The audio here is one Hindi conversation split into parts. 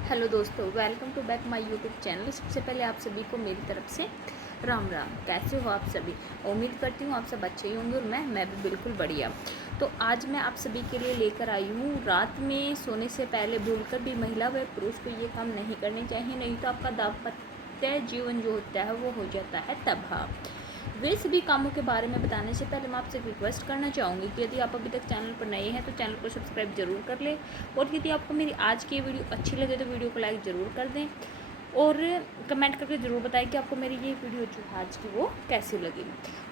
हेलो दोस्तों, welcome to back my YouTube channel. सबसे पहले आप सभी को मेरी तरफ से राम राम। कैसे हो आप सभी? उम्मीद करती हूँ आप सब अच्छे ही होंगे और मैं भी बिल्कुल बढ़िया। तो आज मैं आप सभी के लिए लेकर आई हूँ, रात में सोने से पहले भूलकर भी महिला व पुरुष को ये काम नहीं करने चाहिए, नहीं तो आपका दाम्पत्य जीवन जो होता है वो हो जाता है तबाह। वे सभी कामों के बारे में बताने से पहले मैं आपसे रिक्वेस्ट करना चाहूँगी कि यदि आप अभी तक चैनल पर नए हैं तो चैनल को सब्सक्राइब जरूर कर लें, और यदि आपको मेरी आज की वीडियो अच्छी लगे तो वीडियो को लाइक ज़रूर कर दें और कमेंट करके ज़रूर बताएं कि आपको मेरी ये वीडियो जो आज की वो कैसी लगी।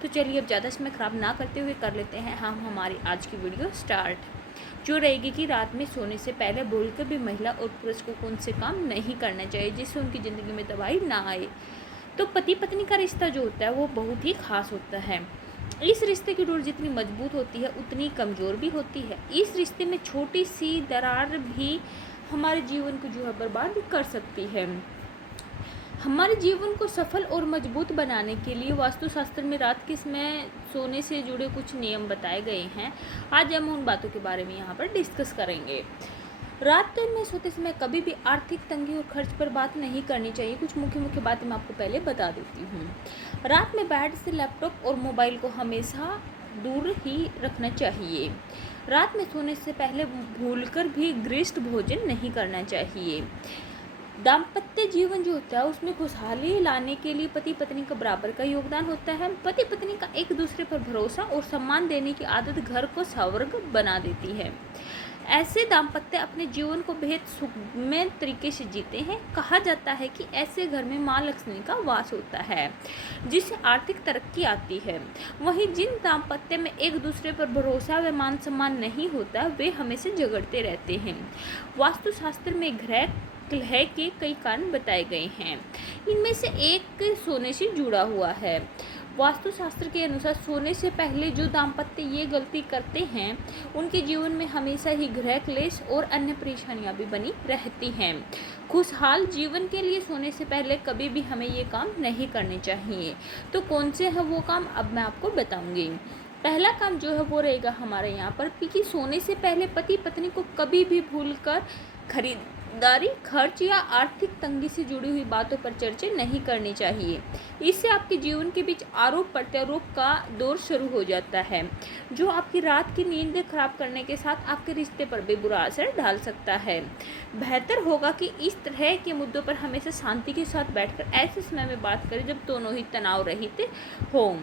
तो चलिए अब ज़्यादा समय ख़राब ना करते हुए कर लेते हैं हम हमारी आज की वीडियो स्टार्ट, जो रहेगी कि रात में सोने से पहले भूलकर भी महिला और पुरुष को कौन से काम नहीं करना चाहिए जिससे उनकी ज़िंदगी में तबाही ना आए। तो पति पत्नी का रिश्ता जो होता है वो बहुत ही खास होता है। इस रिश्ते की डोर जितनी मजबूत होती है उतनी कमज़ोर भी होती है। इस रिश्ते में छोटी सी दरार भी हमारे जीवन को जो है बर्बाद कर सकती है। हमारे जीवन को सफल और मजबूत बनाने के लिए वास्तुशास्त्र में रात के समय सोने से जुड़े कुछ नियम बताए गए हैं। आज हम उन बातों के बारे में यहाँ पर डिस्कस करेंगे। रात में सोते समय कभी भी आर्थिक तंगी और खर्च पर बात नहीं करनी चाहिए। कुछ मुख्य बातें मैं आपको पहले बता देती हूँ। रात में बेड से लैपटॉप और मोबाइल को हमेशा दूर ही रखना चाहिए। रात में सोने से पहले भूलकर भी गरिष्ठ भोजन नहीं करना चाहिए। दाम्पत्य जीवन जो होता है उसमें खुशहाली लाने के लिए पति पत्नी का बराबर का योगदान होता है। पति पत्नी का एक दूसरे पर भरोसा और सम्मान देने की आदत घर को स्वर्ग बना देती है। ऐसे दाम्पत्य अपने जीवन को बेहद सुखमय तरीके से जीते हैं। कहा जाता है कि ऐसे घर में माँ लक्ष्मी का वास होता है जिससे आर्थिक तरक्की आती है। वहीं जिन दाम्पत्य में एक दूसरे पर भरोसा व मान सम्मान नहीं होता वे हमेशा झगड़ते रहते हैं। वास्तुशास्त्र में ग्रह कलह के कई कारण बताए गए हैं। इनमें से एक सोने से जुड़ा हुआ है। वास्तुशास्त्र के अनुसार सोने से पहले जो दाम्पत्य ये गलती करते हैं उनके जीवन में हमेशा ही गृह क्लेश और अन्य परेशानियां भी बनी रहती हैं। खुशहाल जीवन के लिए सोने से पहले कभी भी हमें ये काम नहीं करने चाहिए। तो कौन से है वो काम, अब मैं आपको बताऊंगी। पहला काम जो है वो रहेगा हमारे यहाँ पर कि सोने से पहले पति पत्नी को कभी भी भूलकर खरीदारी, खर्च या आर्थिक तंगी से जुड़ी हुई बातों पर चर्चा नहीं करनी चाहिए। इससे आपके जीवन के बीच आरोप प्रत्यारोप का दौर शुरू हो जाता है, जो आपकी रात की नींद खराब करने के साथ आपके रिश्ते पर भी बुरा असर डाल सकता है। बेहतर होगा कि इस तरह के मुद्दों पर हमेशा शांति के साथ बैठकर ऐसे समय में बात करें जब दोनों ही तनाव रहित हों।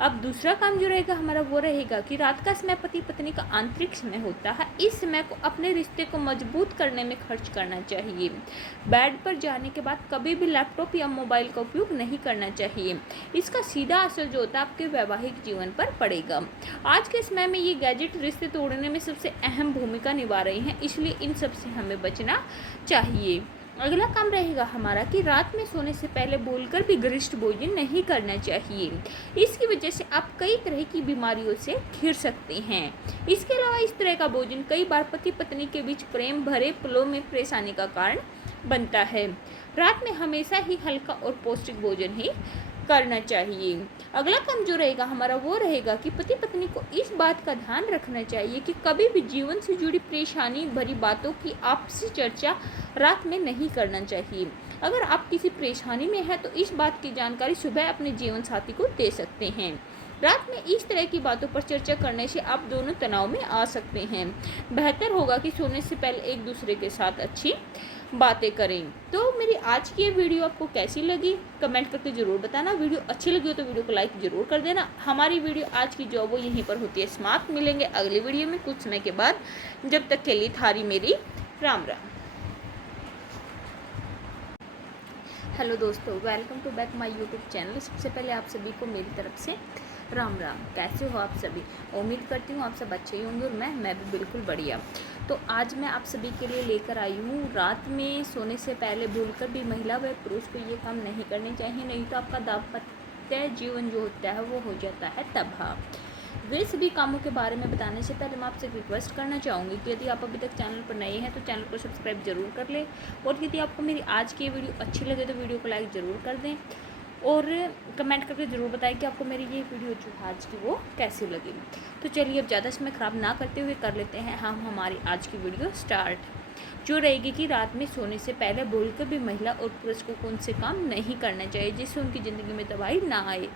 अब दूसरा काम जो रहेगा हमारा वो रहेगा कि रात का समय पति पत्नी का आंतरिक समय होता है। इस समय को अपने रिश्ते को मजबूत करने में खर्च करना चाहिए। बेड पर जाने के बाद कभी भी लैपटॉप या मोबाइल का उपयोग नहीं करना चाहिए। इसका सीधा असर जो होता है आपके वैवाहिक जीवन पर पड़ेगा। आज के समय में ये गैजेट रिश्ते तोड़ने में सबसे अहम भूमिका निभा रही हैं, इसलिए इन सब से हमें बचना चाहिए। अगला काम रहेगा हमारा कि रात में सोने से पहले बोलकर भी गरिष्ठ भोजन नहीं करना चाहिए। इसकी वजह से आप कई तरह की बीमारियों से घिर सकते हैं। इसके अलावा इस तरह का भोजन कई बार पति पत्नी के बीच प्रेम भरे पलों में परेशानी का कारण बनता है। रात में हमेशा ही हल्का और पौष्टिक भोजन ही करना चाहिए। अगला काम जो रहेगा हमारा वो रहेगा कि पति पत्नी को इस बात का ध्यान रखना चाहिए कि कभी भी जीवन से जुड़ी परेशानी भरी बातों की आपसी चर्चा रात में नहीं करना चाहिए। अगर आप किसी परेशानी में हैं तो इस बात की जानकारी सुबह अपने जीवन साथी को दे सकते हैं। रात में इस तरह की बातों पर चर्चा करने से आप दोनों तनाव में आ सकते हैं। बेहतर होगा कि सोने से पहले एक दूसरे के साथ अच्छी बातें करें। तो मेरी आज की ये वीडियो आपको कैसी लगी कमेंट करके ज़रूर बताना। वीडियो अच्छी लगी हो तो वीडियो को लाइक ज़रूर कर देना। हमारी वीडियो आज की जो वो यहीं पर होती है समाप्त। मिलेंगे अगली वीडियो में कुछ समय के बाद। जब तक के लिए थारी मेरी राम राम। हेलो दोस्तों, welcome to back my YouTube channel. सबसे पहले आप सभी को मेरी तरफ से राम राम। कैसे हो आप सभी? उम्मीद करती हूँ आप सब अच्छे ही होंगे और मैं भी बिल्कुल बढ़िया। तो आज मैं आप सभी के लिए लेकर आई हूँ, रात में सोने से पहले भूलकर भी महिला व पुरुष को ये काम नहीं करने चाहिए, नहीं तो आपका दाम्पत्य जीवन जो होता है वो हो जाता है तबाह। वे सभी कामों के बारे में बताने से पहले मैं आपसे रिक्वेस्ट करना चाहूँगी कि यदि आप अभी तक चैनल पर नए हैं तो चैनल को सब्सक्राइब जरूर कर लें, और यदि आपको मेरी आज की वीडियो अच्छी लगे तो वीडियो को लाइक ज़रूर कर दें और कमेंट करके ज़रूर बताएं कि आपको मेरी ये वीडियो जो आज की वो कैसी लगी। तो चलिए अब ज़्यादा समय ख़राब ना करते हुए कर लेते हैं हम हमारी आज की वीडियो स्टार्ट, जो रहेगी कि रात में सोने से पहले भूलकर भी महिला और पुरुष को कौन से काम नहीं करना चाहिए जिससे उनकी ज़िंदगी में तबाही ना आए।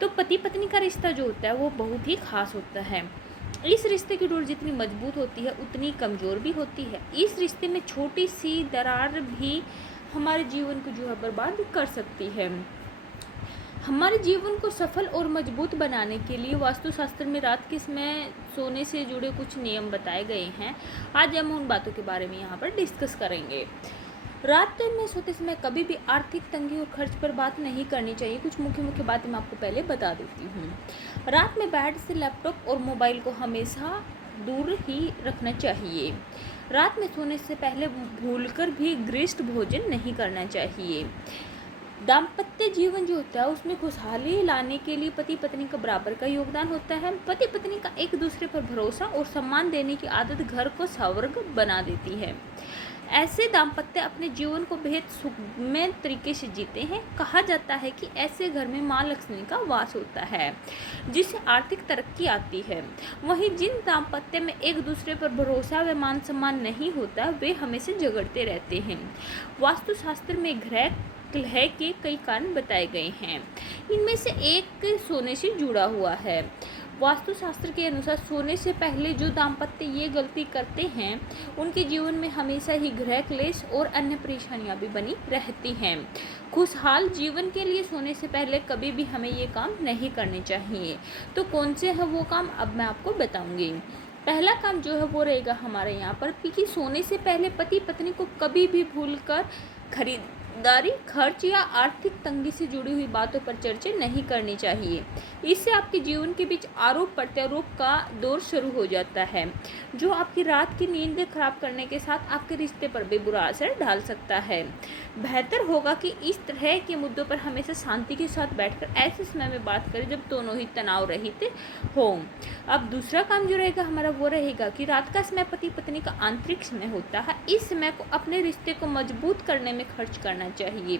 तो पति पत्नी का रिश्ता जो होता है वो बहुत ही खास होता है। इस रिश्ते की डोर जितनी मजबूत होती है उतनी कमज़ोर भी होती है। इस रिश्ते में छोटी सी दरार भी हमारे जीवन को जो है बर्बाद कर सकती है। हमारे जीवन को सफल और मजबूत बनाने के लिए वास्तुशास्त्र में रात के समय सोने से जुड़े कुछ नियम बताए गए हैं। आज हम उन बातों के बारे में यहाँ पर डिस्कस करेंगे। रात में सोते समय कभी भी आर्थिक तंगी और खर्च पर बात नहीं करनी चाहिए। कुछ मुख्य बातें मैं आपको पहले बता देती हूँ। रात में बेड से लैपटॉप और मोबाइल को हमेशा दूर ही रखना चाहिए। रात में सोने से पहले भूलकर भी गरिष्ठ भोजन नहीं करना चाहिए। दाम्पत्य जीवन जो होता है उसमें खुशहाली लाने के लिए पति पत्नी का बराबर का योगदान होता है। पति पत्नी का एक दूसरे पर भरोसा और सम्मान देने की आदत घर को स्वर्ग बना देती है। ऐसे दाम्पत्य अपने जीवन को बेहद सुखमय तरीके से जीते हैं। कहा जाता है कि ऐसे घर में माँ लक्ष्मी का वास होता है जिससे आर्थिक तरक्की आती है। वहीं जिन दाम्पत्य में एक दूसरे पर भरोसा व मान सम्मान नहीं होता वे हमेशा झगड़ते रहते हैं। वास्तुशास्त्र में ग्रह कलह के कई कारण बताए गए हैं। इनमें से एक सोने से जुड़ा हुआ है। वास्तुशास्त्र के अनुसार सोने से पहले जो दाम्पत्य ये गलती करते हैं उनके जीवन में हमेशा ही गृह क्लेश और अन्य परेशानियां भी बनी रहती हैं। खुशहाल जीवन के लिए सोने से पहले कभी भी हमें ये काम नहीं करने चाहिए। तो कौन से है वो काम अब मैं आपको बताऊंगी। पहला काम जो है वो रहेगा हमारे यहाँ पर कि सोने से पहले पति पत्नी को कभी भी भूलकर खरीदारी, खर्च या आर्थिक तंगी से जुड़ी हुई बातों पर चर्चा नहीं करनी चाहिए। इससे आपके जीवन के बीच आरोप प्रत्यारोप का दौर शुरू हो जाता है जो आपकी रात की नींद खराब करने के साथ आपके रिश्ते पर भी बुरा असर डाल सकता है। बेहतर होगा कि इस तरह के मुद्दों पर हमेशा शांति के साथ बैठकर ऐसे समय में बात करें जब दोनों ही तनाव रहित हों। अब दूसरा काम जो रहेगा हमारा वो रहेगा कि रात का समय पति पत्नी का आंतरिक समय होता है। इस समय को अपने रिश्ते को मजबूत करने में खर्च करना चाहिए।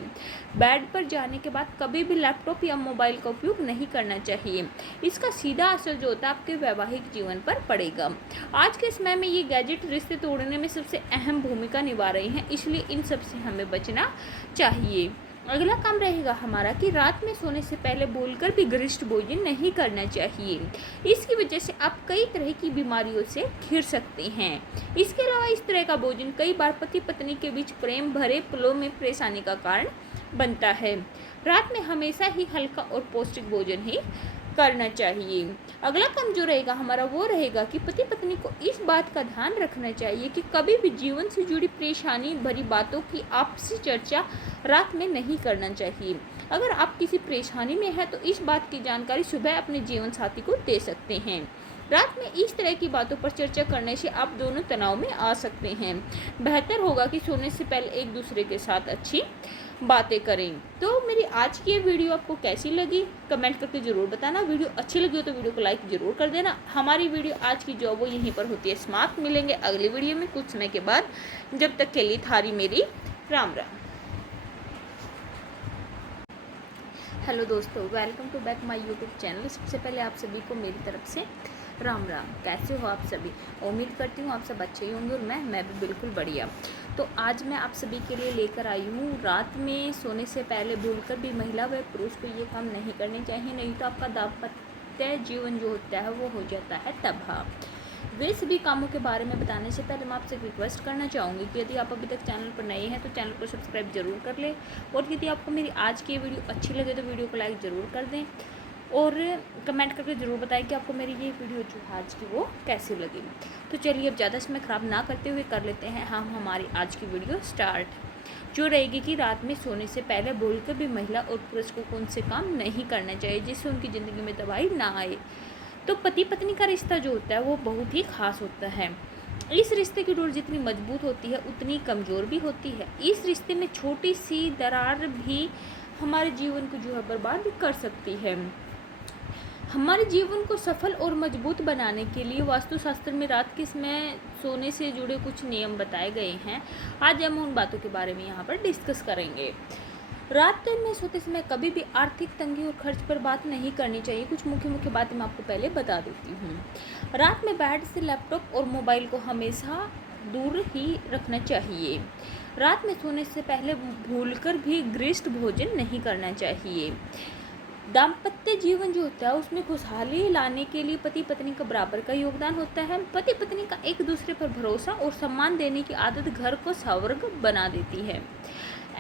बेड पर जाने के बाद कभी भी लैपटॉप या मोबाइल का उपयोग नहीं करना चाहिए। इसका सीधा असर जो होता है आपके वैवाहिक जीवन पर पड़ेगा। आज के समय में ये गैजेट रिश्ते तोड़ने में सबसे अहम भूमिका निभा रहे हैं, इसलिए इन सब से हमें बचना चाहिए। अगला काम रहेगा हमारा कि रात में सोने से पहले भूलकर भी गरिष्ठ भोजन नहीं करना चाहिए। इसकी वजह से आप कई तरह की बीमारियों से घिर सकते हैं। इसके अलावा इस तरह का भोजन कई बार पति पत्नी के बीच प्रेम भरे पलों में परेशानी का कारण बनता है। रात में हमेशा ही हल्का और पौष्टिक भोजन ही करना चाहिए। अगला काम जो रहेगा हमारा वो रहेगा कि पति पत्नी को इस बात का ध्यान रखना चाहिए कि कभी भी जीवन से जुड़ी परेशानी भरी बातों की आपसी चर्चा रात में नहीं करना चाहिए। अगर आप किसी परेशानी में हैं तो इस बात की जानकारी सुबह अपने जीवन साथी को दे सकते हैं। रात में इस तरह की बातों पर चर्चा करने से आप दोनों तनाव में आ सकते हैं। बेहतर होगा कि सोने से पहले एक दूसरे के साथ अच्छी बातें करें। तो मेरी आज की ये वीडियो आपको कैसी लगी कमेंट करके ज़रूर बताना। वीडियो अच्छी लगी हो तो वीडियो को लाइक ज़रूर कर देना। हमारी वीडियो आज की जो वो यहीं पर होती है समाप्त। मिलेंगे अगली वीडियो में कुछ समय के बाद। जब तक के लिए थारी मेरी राम राम। हेलो दोस्तों, welcome to back my YouTube channel. सबसे पहले आप सभी को मेरी तरफ से राम राम। कैसे हो आप सभी? उम्मीद करती हूँ आप सब अच्छे ही होंगे और मैं भी बिल्कुल बढ़िया। तो आज मैं आप सभी के लिए लेकर आई हूँ रात में सोने से पहले भूलकर भी महिला व पुरुष को ये काम नहीं करने चाहिए, नहीं तो आपका दाम्पत्य जीवन जो होता है वो हो जाता है तबाह। वे सभी कामों के बारे में बताने से पहले मैं आपसे रिक्वेस्ट करना चाहूँगी कि यदि आप अभी तक चैनल पर नए हैं तो चैनल को सब्सक्राइब जरूर कर लें, और यदि आपको मेरी आज की वीडियो अच्छी लगे तो वीडियो को लाइक ज़रूर कर दें और कमेंट करके ज़रूर बताएं कि आपको मेरी ये वीडियो जो आज की वो कैसी लगी। तो चलिए अब ज़्यादा समय ख़राब ना करते हुए कर लेते हैं हम हमारी आज की वीडियो स्टार्ट, जो रहेगी कि रात में सोने से पहले भूलकर भी महिला और पुरुष को कौन से काम नहीं करना चाहिए जिससे उनकी ज़िंदगी में तबाही ना आए। तो पति पत्नी का रिश्ता जो होता है वो बहुत ही खास होता है। इस रिश्ते की डोर जितनी मजबूत होती है उतनी कमज़ोर भी होती है। इस रिश्ते में छोटी सी दरार भी हमारे जीवन को जो है बर्बाद कर सकती है। हमारे जीवन को सफल और मजबूत बनाने के लिए वास्तुशास्त्र में रात के समय सोने से जुड़े कुछ नियम बताए गए हैं। आज हम उन बातों के बारे में यहाँ पर डिस्कस करेंगे। रात में सोते समय कभी भी आर्थिक तंगी और खर्च पर बात नहीं करनी चाहिए। कुछ मुख्य बातें मैं आपको पहले बता देती हूँ। रात में बेड से लैपटॉप और मोबाइल को हमेशा दूर ही रखना चाहिए। रात में सोने से पहले भूलकर भी गरिष्ठ भोजन नहीं करना चाहिए। दाम्पत्य जीवन जो होता है उसमें खुशहाली लाने के लिए पति पत्नी का बराबर का योगदान होता है। पति पत्नी का एक दूसरे पर भरोसा और सम्मान देने की आदत घर को स्वर्ग बना देती है।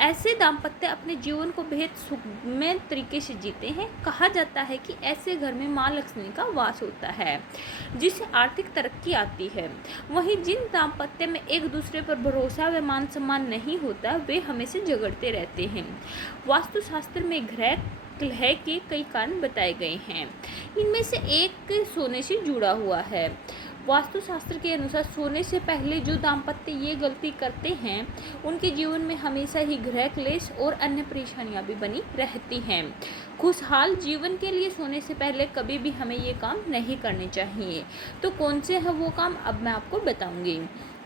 ऐसे दाम्पत्य अपने जीवन को बेहद सुखमय तरीके से जीते हैं। कहा जाता है कि ऐसे घर में माँ लक्ष्मी का वास होता है, जिससे आर्थिक तरक्की आती है। वहीं जिन दाम्पत्य में एक दूसरे पर भरोसा व मान सम्मान नहीं होता, वे हमेशा झगड़ते रहते हैं। वास्तुशास्त्र में ग्रह कलह के कई कारण बताए गए हैं। इनमें से एक सोने से जुड़ा हुआ है। वास्तुशास्त्र के अनुसार सोने से पहले जो दाम्पत्य ये गलती करते हैं, उनके जीवन में हमेशा ही गृह क्लेश और अन्य परेशानियां भी बनी रहती हैं। खुशहाल जीवन के लिए सोने से पहले कभी भी हमें ये काम नहीं करने चाहिए। तो कौन से है वो काम, अब मैं आपको बताऊंगी।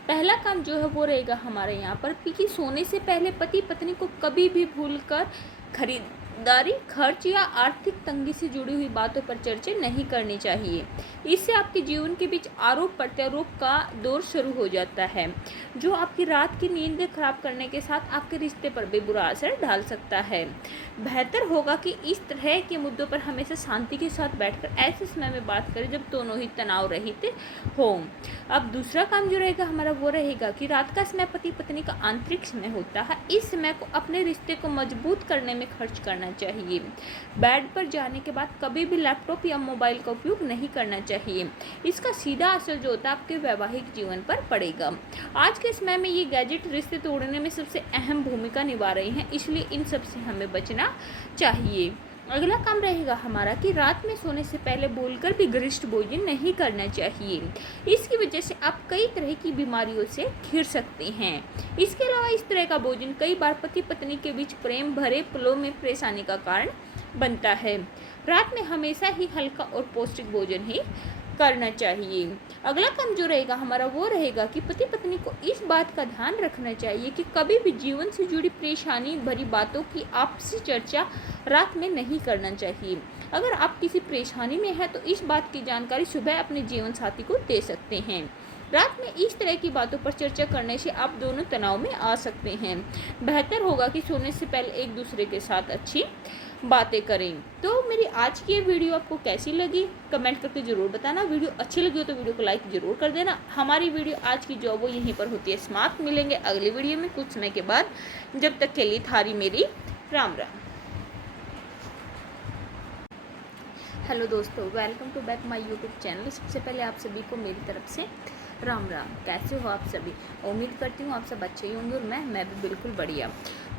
पहला काम जो है वो रहेगा हमारे यहाँ पर कि सोने से पहले पति पत्नी को कभी भी भूलकर खरीदारी, खर्च या आर्थिक तंगी से जुड़ी हुई बातों पर चर्चा नहीं करनी चाहिए। इससे आपके जीवन के बीच आरोप प्रत्यारोप का दौर शुरू हो जाता है, जो आपकी रात की नींद खराब करने के साथ आपके रिश्ते पर भी बुरा असर डाल सकता है। बेहतर होगा कि इस तरह के मुद्दों पर हमेशा शांति के साथ बैठकर ऐसे समय में बात करें जब दोनों ही तनाव रहित हों। अब दूसरा काम जो रहेगा हमारा वो रहेगा कि रात का समय पति पत्नी का आंतरिक समय होता है। इस समय को अपने रिश्ते को मजबूत करने में खर्च करना चाहिए। बेड पर जाने के बाद कभी भी लैपटॉप या मोबाइल का उपयोग नहीं करना चाहिए। इसका सीधा असर जो होता है आपके वैवाहिक जीवन पर पड़ेगा। आज के समय में ये गैजेट रिश्ते तोड़ने में सबसे अहम भूमिका निभा रहे हैं, इसलिए इन सब से हमें बचना चाहिए। अगला काम रहेगा हमारा कि रात में सोने से पहले भूलकर भी गरिष्ठ भोजन नहीं करना चाहिए। इसकी वजह से आप कई तरह की बीमारियों से घिर सकते हैं। इसके अलावा इस तरह का भोजन कई बार पति पत्नी के बीच प्रेम भरे पलों में परेशानी का कारण बनता है। रात में हमेशा ही हल्का और पौष्टिक भोजन ही करना चाहिए। अगला काम जो रहेगा हमारा वो रहेगा कि पति पत्नी को इस बात का ध्यान रखना चाहिए कि कभी भी जीवन से जुड़ी परेशानी भरी बातों की आपसी चर्चा रात में नहीं करना चाहिए। अगर आप किसी परेशानी में हैं तो इस बात की जानकारी सुबह अपने जीवन साथी को दे सकते हैं। रात में इस तरह की बातों पर चर्चा करने से आप दोनों तनाव में आ सकते हैं। बेहतर होगा कि सोने से पहले एक दूसरे के साथ अच्छी बातें करें। तो मेरी आज की ये वीडियो आपको कैसी लगी कमेंट करके ज़रूर बताना। वीडियो अच्छी लगी हो तो वीडियो को लाइक ज़रूर कर देना। हमारी वीडियो आज की जो वो यहीं पर होती है समाप्त। मिलेंगे अगली वीडियो में कुछ समय के बाद। जब तक के लिए थारी मेरी राम राम। हेलो दोस्तों, welcome to back my YouTube channel. सबसे पहले आप सभी को मेरी तरफ से राम राम। कैसे हो आप सभी? उम्मीद करती हूँ आप सब अच्छे ही होंगे और मैं भी बिल्कुल बढ़िया।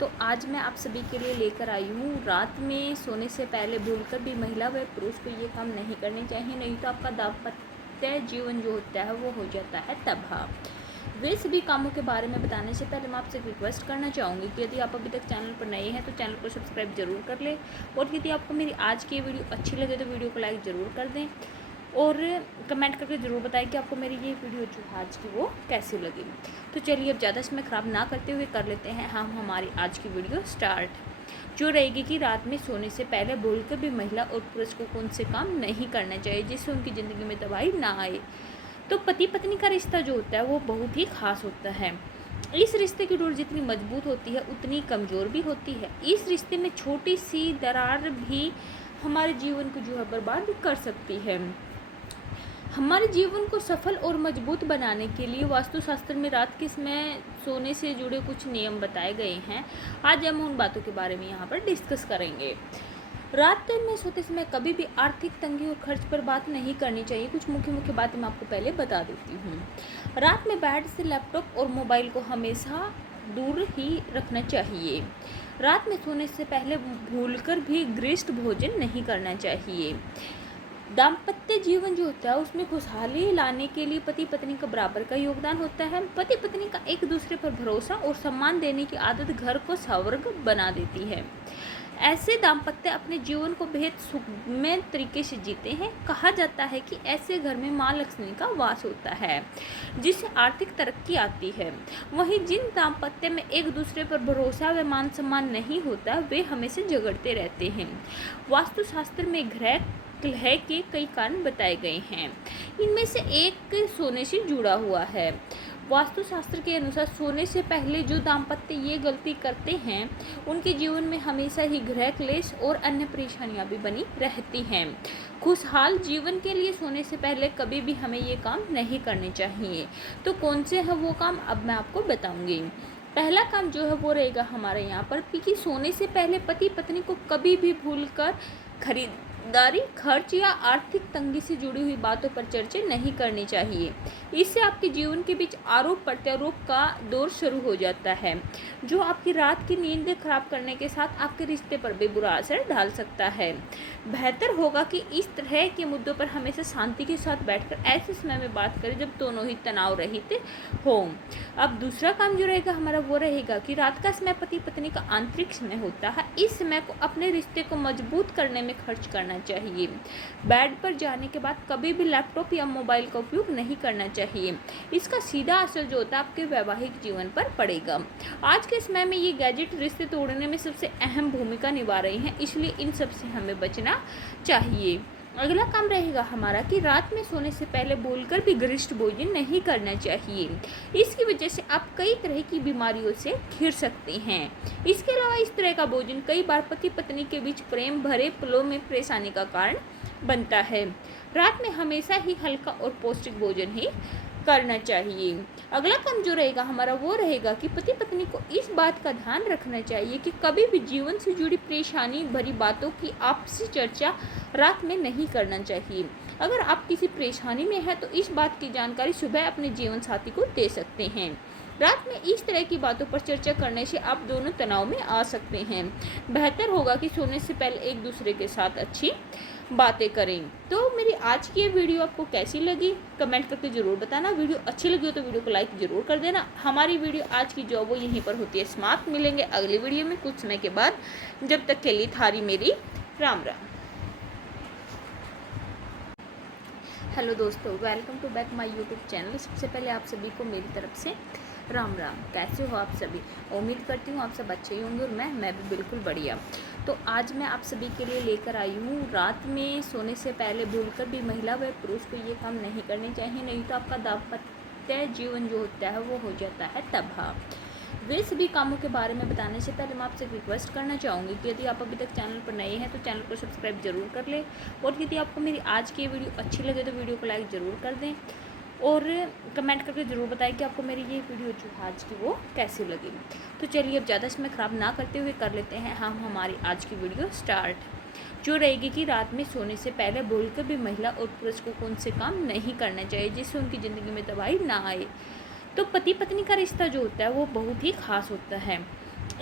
तो आज मैं आप सभी के लिए लेकर आई हूँ, रात में सोने से पहले भूलकर भी महिला व पुरुष को ये काम नहीं करने चाहिए, नहीं तो आपका दाम्पत्य जीवन जो होता है वो हो जाता है तबाह। वे सभी कामों के बारे में बताने से पहले मैं आपसे रिक्वेस्ट करना चाहूँगी कि यदि आप अभी तक चैनल पर नए हैं तो चैनल को सब्सक्राइब जरूर कर लें, और यदि आपको मेरी आज की वीडियो अच्छी लगे तो वीडियो को लाइक ज़रूर कर दें, और कमेंट करके ज़रूर बताएं कि आपको मेरी ये वीडियो जो आज की वो कैसी लगी। तो चलिए अब ज़्यादा समय ख़राब ना करते हुए कर लेते हैं हम हमारी आज की वीडियो स्टार्ट, जो रहेगी कि रात में सोने से पहले भूलकर भी महिला और पुरुष को कौन से काम नहीं करना चाहिए जिससे उनकी ज़िंदगी में तबाही ना आए। तो पति पत्नी का रिश्ता जो होता है वो बहुत ही खास होता है। इस रिश्ते की डोर जितनी मजबूत होती है उतनी कमज़ोर भी होती है। इस रिश्ते में छोटी सी दरार भी हमारे जीवन को जो है बर्बाद कर सकती है। हमारे जीवन को सफल और मजबूत बनाने के लिए वास्तुशास्त्र में रात के समय सोने से जुड़े कुछ नियम बताए गए हैं। आज हम उन बातों के बारे में यहाँ पर डिस्कस करेंगे। रात में सोते समय कभी भी आर्थिक तंगी और खर्च पर बात नहीं करनी चाहिए। कुछ मुख्य बातें मैं आपको पहले बता देती हूँ। रात में बेड से लैपटॉप और मोबाइल को हमेशा दूर ही रखना चाहिए। रात में सोने से पहले भूलकर भी गरिष्ठ भोजन नहीं करना चाहिए। दाम्पत्य जीवन जो होता है उसमें खुशहाली लाने के लिए पति पत्नी का बराबर का योगदान होता है। पति पत्नी का एक दूसरे पर भरोसा और सम्मान देने की आदत घर को स्वर्ग बना देती है। ऐसे दाम्पत्य अपने जीवन को बेहद सुखमय तरीके से जीते हैं। कहा जाता है कि ऐसे घर में माँ लक्ष्मी का वास होता है, जिससे आर्थिक तरक्की आती है। वहीं जिन दाम्पत्य में एक दूसरे पर भरोसा व मान सम्मान नहीं होता, वे हमेशा झगड़ते रहते हैं। वास्तुशास्त्र में ग्रह कलह के कई कारण बताए गए हैं। इनमें से एक सोने से जुड़ा हुआ है। वास्तुशास्त्र के अनुसार सोने से पहले जो दाम्पत्य ये गलती करते हैं उनके जीवन में हमेशा ही गृह क्लेश और अन्य परेशानियां भी बनी रहती हैं। खुशहाल जीवन के लिए सोने से पहले कभी भी हमें ये काम नहीं करने चाहिए। तो कौन से हैं वो काम, अब मैं आपको बताऊंगी। पहला काम जो है वो रहेगा हमारे यहाँ पर कि सोने से पहले पति पत्नी को कभी भी भूलकर खरीदारी, खर्च या आर्थिक तंगी से जुड़ी हुई बातों पर चर्चा नहीं करनी चाहिए। इससे आपके जीवन के बीच आरोप प्रत्यारोप का दौर शुरू हो जाता है, जो आपकी रात की नींद खराब करने के साथ आपके रिश्ते पर भी बुरा असर डाल सकता है। बेहतर होगा कि इस तरह के मुद्दों पर हमेशा शांति के साथ बैठकर ऐसे समय में बात करें जब दोनों ही तनाव रहित हों। अब दूसरा काम जो रहेगा हमारा वो रहेगा कि रात का समय पति पत्नी का आंतरिक समय होता है। इस समय को अपने रिश्ते को मजबूत करने में खर्च करना चाहिए। बेड पर जाने के बाद कभी भी लैपटॉप या मोबाइल का उपयोग नहीं करना चाहिए। इसका सीधा असर जो होता है आपके वैवाहिक जीवन पर पड़ेगा। आज के समय में ये गैजेट रिश्ते तोड़ने में सबसे अहम भूमिका निभा रही हैं, इसलिए इन सब से हमें बचना चाहिए। अगला काम रहेगा हमारा कि रात में सोने से पहले बोलकर भी गरिष्ठ भोजन नहीं करना चाहिए। इसकी वजह से आप कई तरह की बीमारियों से घिर सकते हैं। इसके अलावा इस तरह का भोजन कई बार पति पत्नी के बीच प्रेम भरे पलों में परेशानी का कारण बनता है। रात में हमेशा ही हल्का और पौष्टिक भोजन ही करना चाहिए। अगला काम जो रहेगा हमारा वो रहेगा कि पति पत्नी को इस बात का ध्यान रखना चाहिए कि कभी भी जीवन से जुड़ी परेशानी भरी बातों की आपसी चर्चा रात में नहीं करना चाहिए। अगर आप किसी परेशानी में हैं तो इस बात की जानकारी सुबह अपने जीवन साथी को दे सकते हैं। रात में इस तरह की बातों पर चर्चा करने से आप दोनों तनाव में आ सकते हैं। बेहतर होगा कि सोने से पहले एक दूसरे के साथ अच्छी बातें करें। तो मेरी आज की ये वीडियो आपको कैसी लगी कमेंट करके ज़रूर बताना। वीडियो अच्छी लगी हो तो वीडियो को लाइक ज़रूर कर देना। हमारी वीडियो आज की जो वो यहीं पर होती है समाप्त। मिलेंगे अगली वीडियो में कुछ समय के बाद। जब तक के लिए थारी मेरी राम राम। हेलो दोस्तों, welcome to back my YouTube channel. सबसे पहले आप सभी को मेरी तरफ से राम राम। कैसे हो आप सभी? उम्मीद करती हूँ आप सब अच्छे ही होंगे और मैं भी बिल्कुल बढ़िया। तो आज मैं आप सभी के लिए लेकर आई हूँ, रात में सोने से पहले भूलकर भी महिला व पुरुष को ये काम नहीं करने चाहिए, नहीं तो आपका दाम्पत्य जीवन जो होता है वो हो जाता है तबाह। वे सभी कामों के बारे में बताने से पहले मैं आपसे रिक्वेस्ट करना चाहूँगी कि यदि आप अभी तक चैनल पर नए हैं तो चैनल को सब्सक्राइब जरूर कर लें, और यदि आपको मेरी आज की वीडियो अच्छी लगे तो वीडियो को लाइक ज़रूर कर दें और कमेंट करके ज़रूर बताएं कि आपको मेरी ये वीडियो जो आज की वो कैसी लगी। तो चलिए अब ज़्यादा समय ख़राब ना करते हुए कर लेते हैं हम हमारी आज की वीडियो स्टार्ट, जो रहेगी कि रात में सोने से पहले बोलकर भी महिला और पुरुष को कौन से काम नहीं करना चाहिए जिससे उनकी ज़िंदगी में तबाही ना आए। तो पति पत्नी का रिश्ता जो होता है वो बहुत ही खास होता है।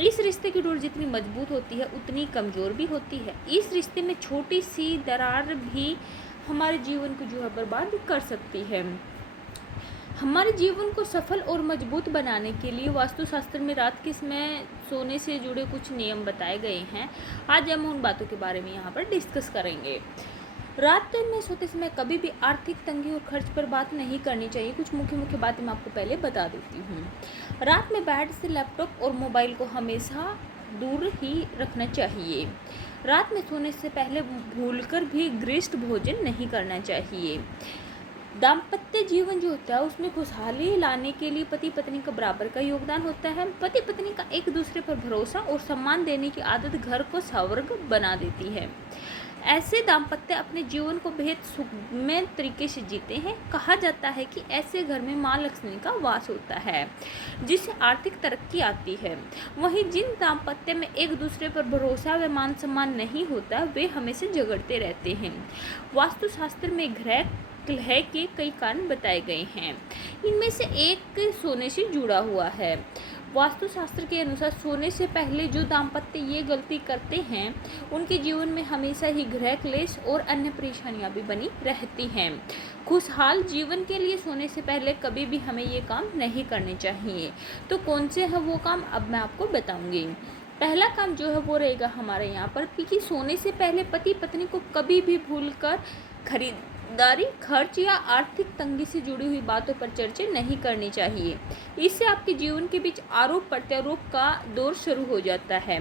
इस रिश्ते की डोर जितनी मजबूत होती है उतनी कमज़ोर भी होती है। इस रिश्ते में छोटी सी दरार भी हमारे जीवन को जो है बर्बाद कर सकती है। हमारे जीवन को सफल और मजबूत बनाने के लिए वास्तुशास्त्र में रात के समय सोने से जुड़े कुछ नियम बताए गए हैं। आज हम उन बातों के बारे में यहाँ पर डिस्कस करेंगे। रात में सोते समय कभी भी आर्थिक तंगी और खर्च पर बात नहीं करनी चाहिए। कुछ मुख्य बातें मैं आपको पहले बता देती हूँ। रात में बेड से लैपटॉप और मोबाइल को हमेशा दूर ही रखना चाहिए। रात में सोने से पहले भूलकर भी गरिष्ठ भोजन नहीं करना चाहिए। दाम्पत्य जीवन जो होता है उसमें खुशहाली लाने के लिए पति पत्नी का बराबर का योगदान होता है। पति पत्नी का एक दूसरे पर भरोसा और सम्मान देने की आदत घर को स्वर्ग बना देती है। ऐसे दाम्पत्य अपने जीवन को बेहद सुखमय तरीके से जीते हैं। कहा जाता है कि ऐसे घर में माँ लक्ष्मी का वास होता है जिससे आर्थिक तरक्की आती है। वहीं जिन दाम्पत्य में एक दूसरे पर भरोसा व मान सम्मान नहीं होता वे हमेशा झगड़ते रहते हैं। वास्तुशास्त्र में गृह कलह के कई कारण बताए गए हैं। इनमें से एक सोने से जुड़ा हुआ है। वास्तुशास्त्र के अनुसार सोने से पहले जो दाम्पत्य ये गलती करते हैं उनके जीवन में हमेशा ही गृह क्लेश और अन्य परेशानियां भी बनी रहती हैं। खुशहाल जीवन के लिए सोने से पहले कभी भी हमें ये काम नहीं करने चाहिए। तो कौन से हैं वो काम, अब मैं आपको बताऊंगी। पहला काम जो है वो रहेगा हमारे यहाँ पर कि सोने से पहले पति पत्नी को कभी भी भूलकर खरीदारी, खर्च या आर्थिक तंगी से जुड़ी हुई बातों पर चर्चा नहीं करनी चाहिए। इससे आपके जीवन के बीच आरोप प्रत्यारोप का दौर शुरू हो जाता है,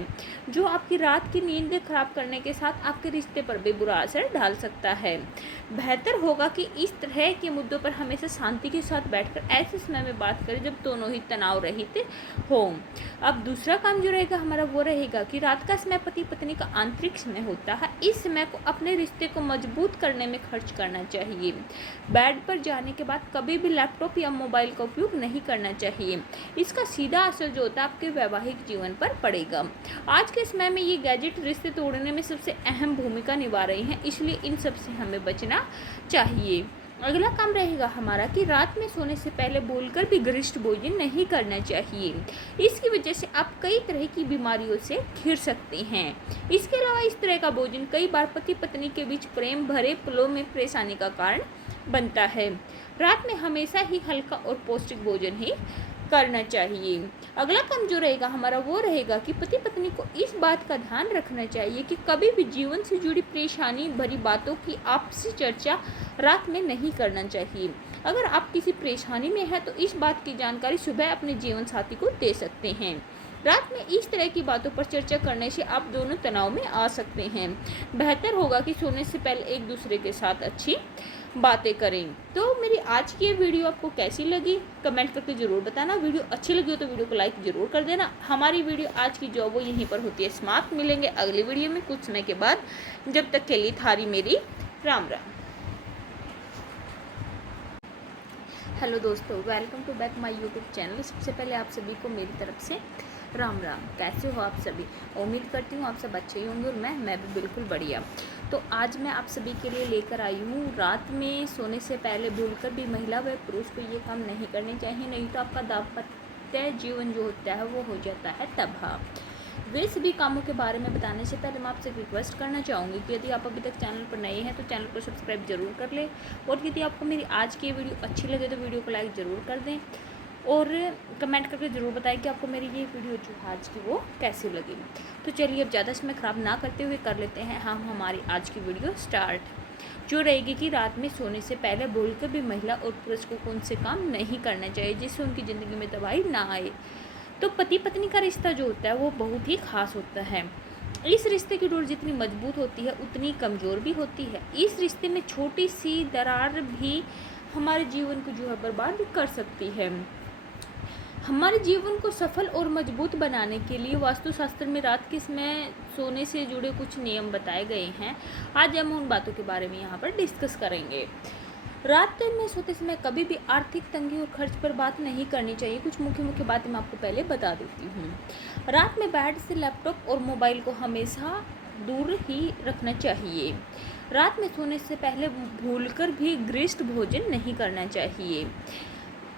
जो आपकी रात की नींद खराब करने के साथ आपके रिश्ते पर भी बुरा असर डाल सकता है। बेहतर होगा कि इस तरह के मुद्दों पर हमेशा शांति के साथ बैठकर ऐसे समय में बात करें जब दोनों ही तनाव रहित हों। अब दूसरा काम जो रहेगा हमारा वो रहेगा कि रात का समय पति पत्नी का आंतरिक समय होता है। इस समय को अपने रिश्ते को मजबूत करने में खर्च करना चाहिए। बेड पर जाने के बाद कभी भी लैपटॉप या मोबाइल का उपयोग नहीं करना चाहिए। इसका सीधा असर जो होता है आपके वैवाहिक जीवन पर पड़ेगा। आज के समय में ये गैजेट रिश्ते तोड़ने में सबसे अहम भूमिका निभा रही हैं, इसलिए इन सब से हमें बचना चाहिए। अगला काम रहेगा हमारा कि रात में सोने से पहले भूलकर भी गरिष्ठ भोजन नहीं करना चाहिए। इसकी वजह से आप कई तरह की बीमारियों से घिर सकते हैं। इसके अलावा इस तरह का भोजन कई बार पति पत्नी के बीच प्रेम भरे पलों में परेशानी का कारण बनता है। रात में हमेशा ही हल्का और पौष्टिक भोजन ही करना चाहिए। अगला काम जो रहेगा हमारा वो रहेगा कि पति पत्नी को इस बात का ध्यान रखना चाहिए कि कभी भी जीवन से जुड़ी परेशानी भरी बातों की आपसी चर्चा रात में नहीं करना चाहिए। अगर आप किसी परेशानी में हैं तो इस बात की जानकारी सुबह अपने जीवन साथी को दे सकते हैं। रात में इस तरह की बातों पर चर्चा करने से आप दोनों तनाव में आ सकते हैं। बेहतर होगा कि सोने से पहले एक दूसरे के साथ अच्छी बातें करें। तो मेरी आज की ये वीडियो आपको कैसी लगी कमेंट करके ज़रूर बताना। वीडियो अच्छी लगी हो तो वीडियो को लाइक ज़रूर कर देना। हमारी वीडियो आज की जो वो यहीं पर होती है समाप्त। मिलेंगे अगली वीडियो में कुछ समय के बाद। जब तक के लिए थारी मेरी राम राम। हेलो दोस्तों, welcome to back my YouTube channel. सबसे पहले आप सभी को मेरी तरफ से राम राम। कैसे हो आप सभी? उम्मीद करती हूँ आप सब अच्छे ही होंगे और मैं भी बिल्कुल बढ़िया। तो आज मैं आप सभी के लिए लेकर आई हूँ, रात में सोने से पहले भूलकर भी महिला व पुरुष को ये काम नहीं करने चाहिए, नहीं तो आपका दाम्पत्य जीवन जो होता है वो हो जाता है तबाह। वे सभी कामों के बारे में बताने से पहले मैं आपसे रिक्वेस्ट करना चाहूँगी कि यदि आप अभी तक चैनल पर नए हैं तो चैनल को सब्सक्राइब जरूर कर लें, और यदि आपको मेरी आज की वीडियो अच्छी लगे तो वीडियो को लाइक ज़रूर कर दें और कमेंट करके ज़रूर बताएं कि आपको मेरी ये वीडियो जो आज की वो कैसी लगी। तो चलिए अब ज़्यादा समय ख़राब ना करते हुए कर लेते हैं हम हमारी आज की वीडियो स्टार्ट, जो रहेगी कि रात में सोने से पहले भूलकर भी महिला और पुरुष को कौन से काम नहीं करना चाहिए जिससे उनकी ज़िंदगी में तबाही ना आए। तो पति पत्नी का रिश्ता जो होता है वो बहुत ही खास होता है। इस रिश्ते की डोर जितनी मजबूत होती है उतनी कमज़ोर भी होती है। इस रिश्ते में छोटी सी दरार भी हमारे जीवन को जो है बर्बाद कर सकती है। हमारे जीवन को सफल और मजबूत बनाने के लिए वास्तुशास्त्र में रात के समय सोने से जुड़े कुछ नियम बताए गए हैं। आज हम उन बातों के बारे में यहाँ पर डिस्कस करेंगे। रात में सोते समय कभी भी आर्थिक तंगी और खर्च पर बात नहीं करनी चाहिए। कुछ मुख्य बातें मैं आपको पहले बता देती हूँ। रात में बेड से लैपटॉप और मोबाइल को हमेशा दूर ही रखना चाहिए। रात में सोने से पहले भूलकर भी गरिष्ठ भोजन नहीं करना चाहिए।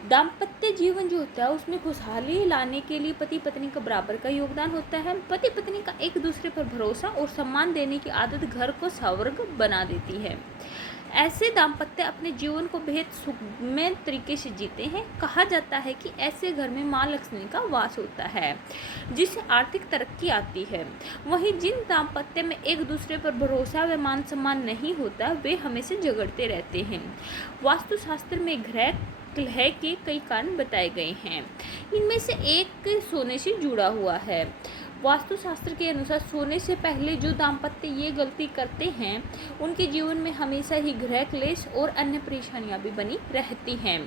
दाम्पत्य जीवन जो होता है उसमें खुशहाली लाने के लिए पति पत्नी का बराबर का योगदान होता है। पति पत्नी का एक दूसरे पर भरोसा और सम्मान देने की आदत घर को स्वर्ग बना देती है। ऐसे दाम्पत्य अपने जीवन को बेहद सुखमय तरीके से जीते हैं। कहा जाता है कि ऐसे घर में माँ लक्ष्मी का वास होता है जिससे आर्थिक तरक्की आती है। वहीं जिन दाम्पत्य में एक दूसरे पर भरोसा व मान सम्मान नहीं होता वे हमेशा झगड़ते रहते हैं। वास्तुशास्त्र में ग्रह कलह के कई कारण बताए गए हैं, इनमें से एक सोने से जुड़ा हुआ है। वास्तुशास्त्र के अनुसार सोने से पहले जो दाम्पत्य ये गलती करते हैं उनके जीवन में हमेशा ही गृह क्लेश और अन्य परेशानियां भी बनी रहती हैं।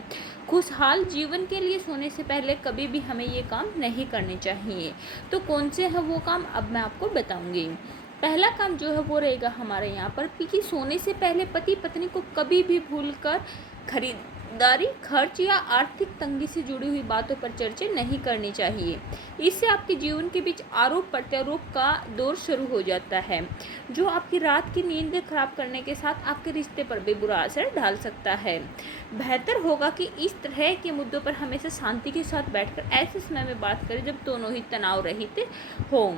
खुशहाल जीवन के लिए सोने से पहले कभी भी हमें ये काम नहीं करने चाहिए। तो कौन से हैं वो काम अब मैं आपको बताऊंगी। पहला काम जो है वो रहेगा हमारे यहाँ पर कि सोने से पहले पति पत्नी को कभी भी भूलकर खरीदारी, खर्च या आर्थिक तंगी से जुड़ी हुई बातों पर चर्चा नहीं करनी चाहिए। इससे आपके जीवन के बीच आरोप प्रत्यारोप का दौर शुरू हो जाता है, जो आपकी रात की नींद खराब करने के साथ आपके रिश्ते पर भी बुरा असर डाल सकता है। बेहतर होगा कि इस तरह के मुद्दों पर हमेशा शांति के साथ बैठकर ऐसे समय में बात करें जब दोनों ही तनाव रहित हों।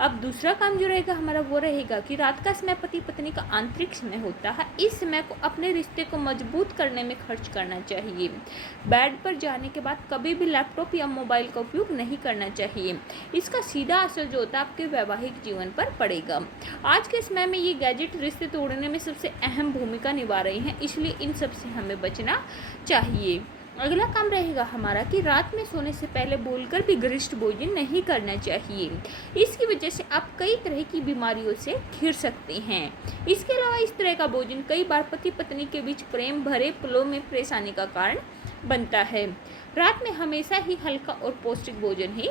अब दूसरा काम जो रहेगा हमारा वो रहेगा कि रात का समय पति पत्नी का आंतरिक समय होता है। इस समय को अपने रिश्ते को मजबूत करने में खर्च करना करना चाहिए। बेड पर जाने के बाद कभी भी लैपटॉप या मोबाइल का उपयोग नहीं करना चाहिए। इसका सीधा असर जो होता है आपके वैवाहिक जीवन पर पड़ेगा। आज के समय में ये गैजेट रिश्ते तोड़ने में सबसे अहम भूमिका निभा रहे हैं, इसलिए इन सब से हमें बचना चाहिए। अगला काम रहेगा हमारा कि रात में सोने से पहले भूलकर भी गरिष्ठ भोजन नहीं करना चाहिए। इसकी वजह से आप कई तरह की बीमारियों से घिर सकते हैं। इसके अलावा इस तरह का भोजन कई बार पति पत्नी के बीच प्रेम भरे पलों में परेशानी का कारण बनता है। रात में हमेशा ही हल्का और पौष्टिक भोजन ही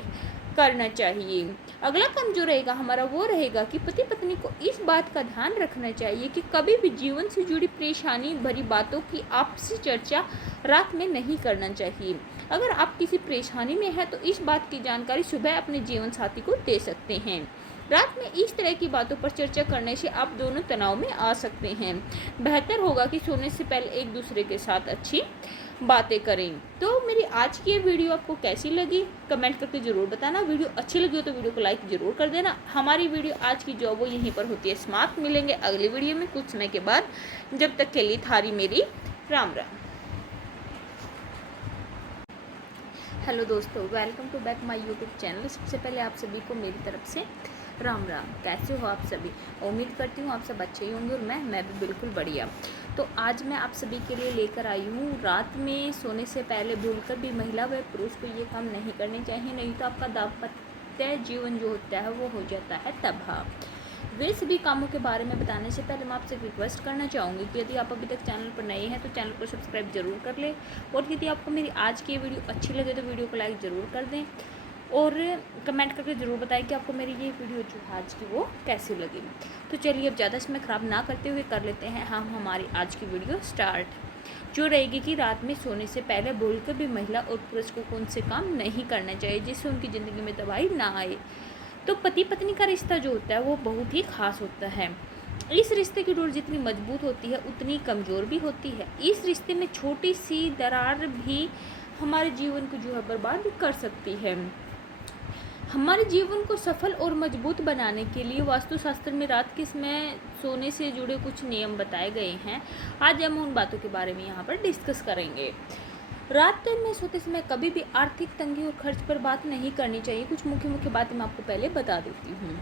करना चाहिए। अगला काम जो रहेगा हमारा वो रहेगा कि पति पत्नी को इस बात का ध्यान रखना चाहिए कि कभी भी जीवन से जुड़ी परेशानी भरी बातों की आपसी चर्चा रात में नहीं करना चाहिए। अगर आप किसी परेशानी में हैं तो इस बात की जानकारी सुबह अपने जीवन साथी को दे सकते हैं। रात में इस तरह की बातों पर चर्चा करने से आप दोनों तनाव में आ सकते हैं। बेहतर होगा कि सोने से पहले एक दूसरे के साथ अच्छी बातें करें। तो मेरी आज की ये वीडियो आपको कैसी लगी कमेंट करके ज़रूर बताना। वीडियो अच्छी लगी हो तो वीडियो को लाइक ज़रूर कर देना। हमारी वीडियो आज की जो वो यहीं पर होती है समाप्त। मिलेंगे अगली वीडियो में कुछ समय के बाद। जब तक के लिए थारी मेरी राम राम। हेलो दोस्तों, welcome to back my YouTube channel. सबसे पहले आप सभी को मेरी तरफ से राम राम। कैसे हो आप सभी? उम्मीद करती हूँ आप सब अच्छे ही होंगे और मैं भी बिल्कुल बढ़िया। तो आज मैं आप सभी के लिए लेकर आई हूँ, रात में सोने से पहले भूलकर भी महिला व पुरुष को ये काम नहीं करने चाहिए, नहीं तो आपका दाम्पत्य जीवन जो होता है वो हो जाता है तबाह। वे सभी कामों के बारे में बताने से पहले मैं आपसे रिक्वेस्ट करना चाहूँगी कि यदि आप अभी तक चैनल पर नए हैं तो चैनल को सब्सक्राइब जरूर कर लें, और यदि आपको मेरी आज की वीडियो अच्छी लगे तो वीडियो को लाइक ज़रूर कर दें, और कमेंट करके ज़रूर बताएं कि आपको मेरी ये वीडियो जो आज की वो कैसी लगी। तो चलिए अब ज़्यादा समय ख़राब ना करते हुए कर लेते हैं हम हमारी आज की वीडियो स्टार्ट, जो रहेगी कि रात में सोने से पहले भूलकर भी महिला और पुरुष को कौन से काम नहीं करना चाहिए जिससे उनकी ज़िंदगी में तबाही ना आए। तो पति पत्नी का रिश्ता जो होता है वो बहुत ही खास होता है। इस रिश्ते की डोर जितनी मजबूत होती है उतनी कमज़ोर भी होती है। इस रिश्ते में छोटी सी दरार भी हमारे जीवन को जो है बर्बाद कर सकती है। हमारे जीवन को सफल और मजबूत बनाने के लिए वास्तुशास्त्र में रात के समय सोने से जुड़े कुछ नियम बताए गए हैं। आज हम उन बातों के बारे में यहाँ पर डिस्कस करेंगे। रात में सोते समय कभी भी आर्थिक तंगी और खर्च पर बात नहीं करनी चाहिए। कुछ मुख्य बातें मैं आपको पहले बता देती हूँ।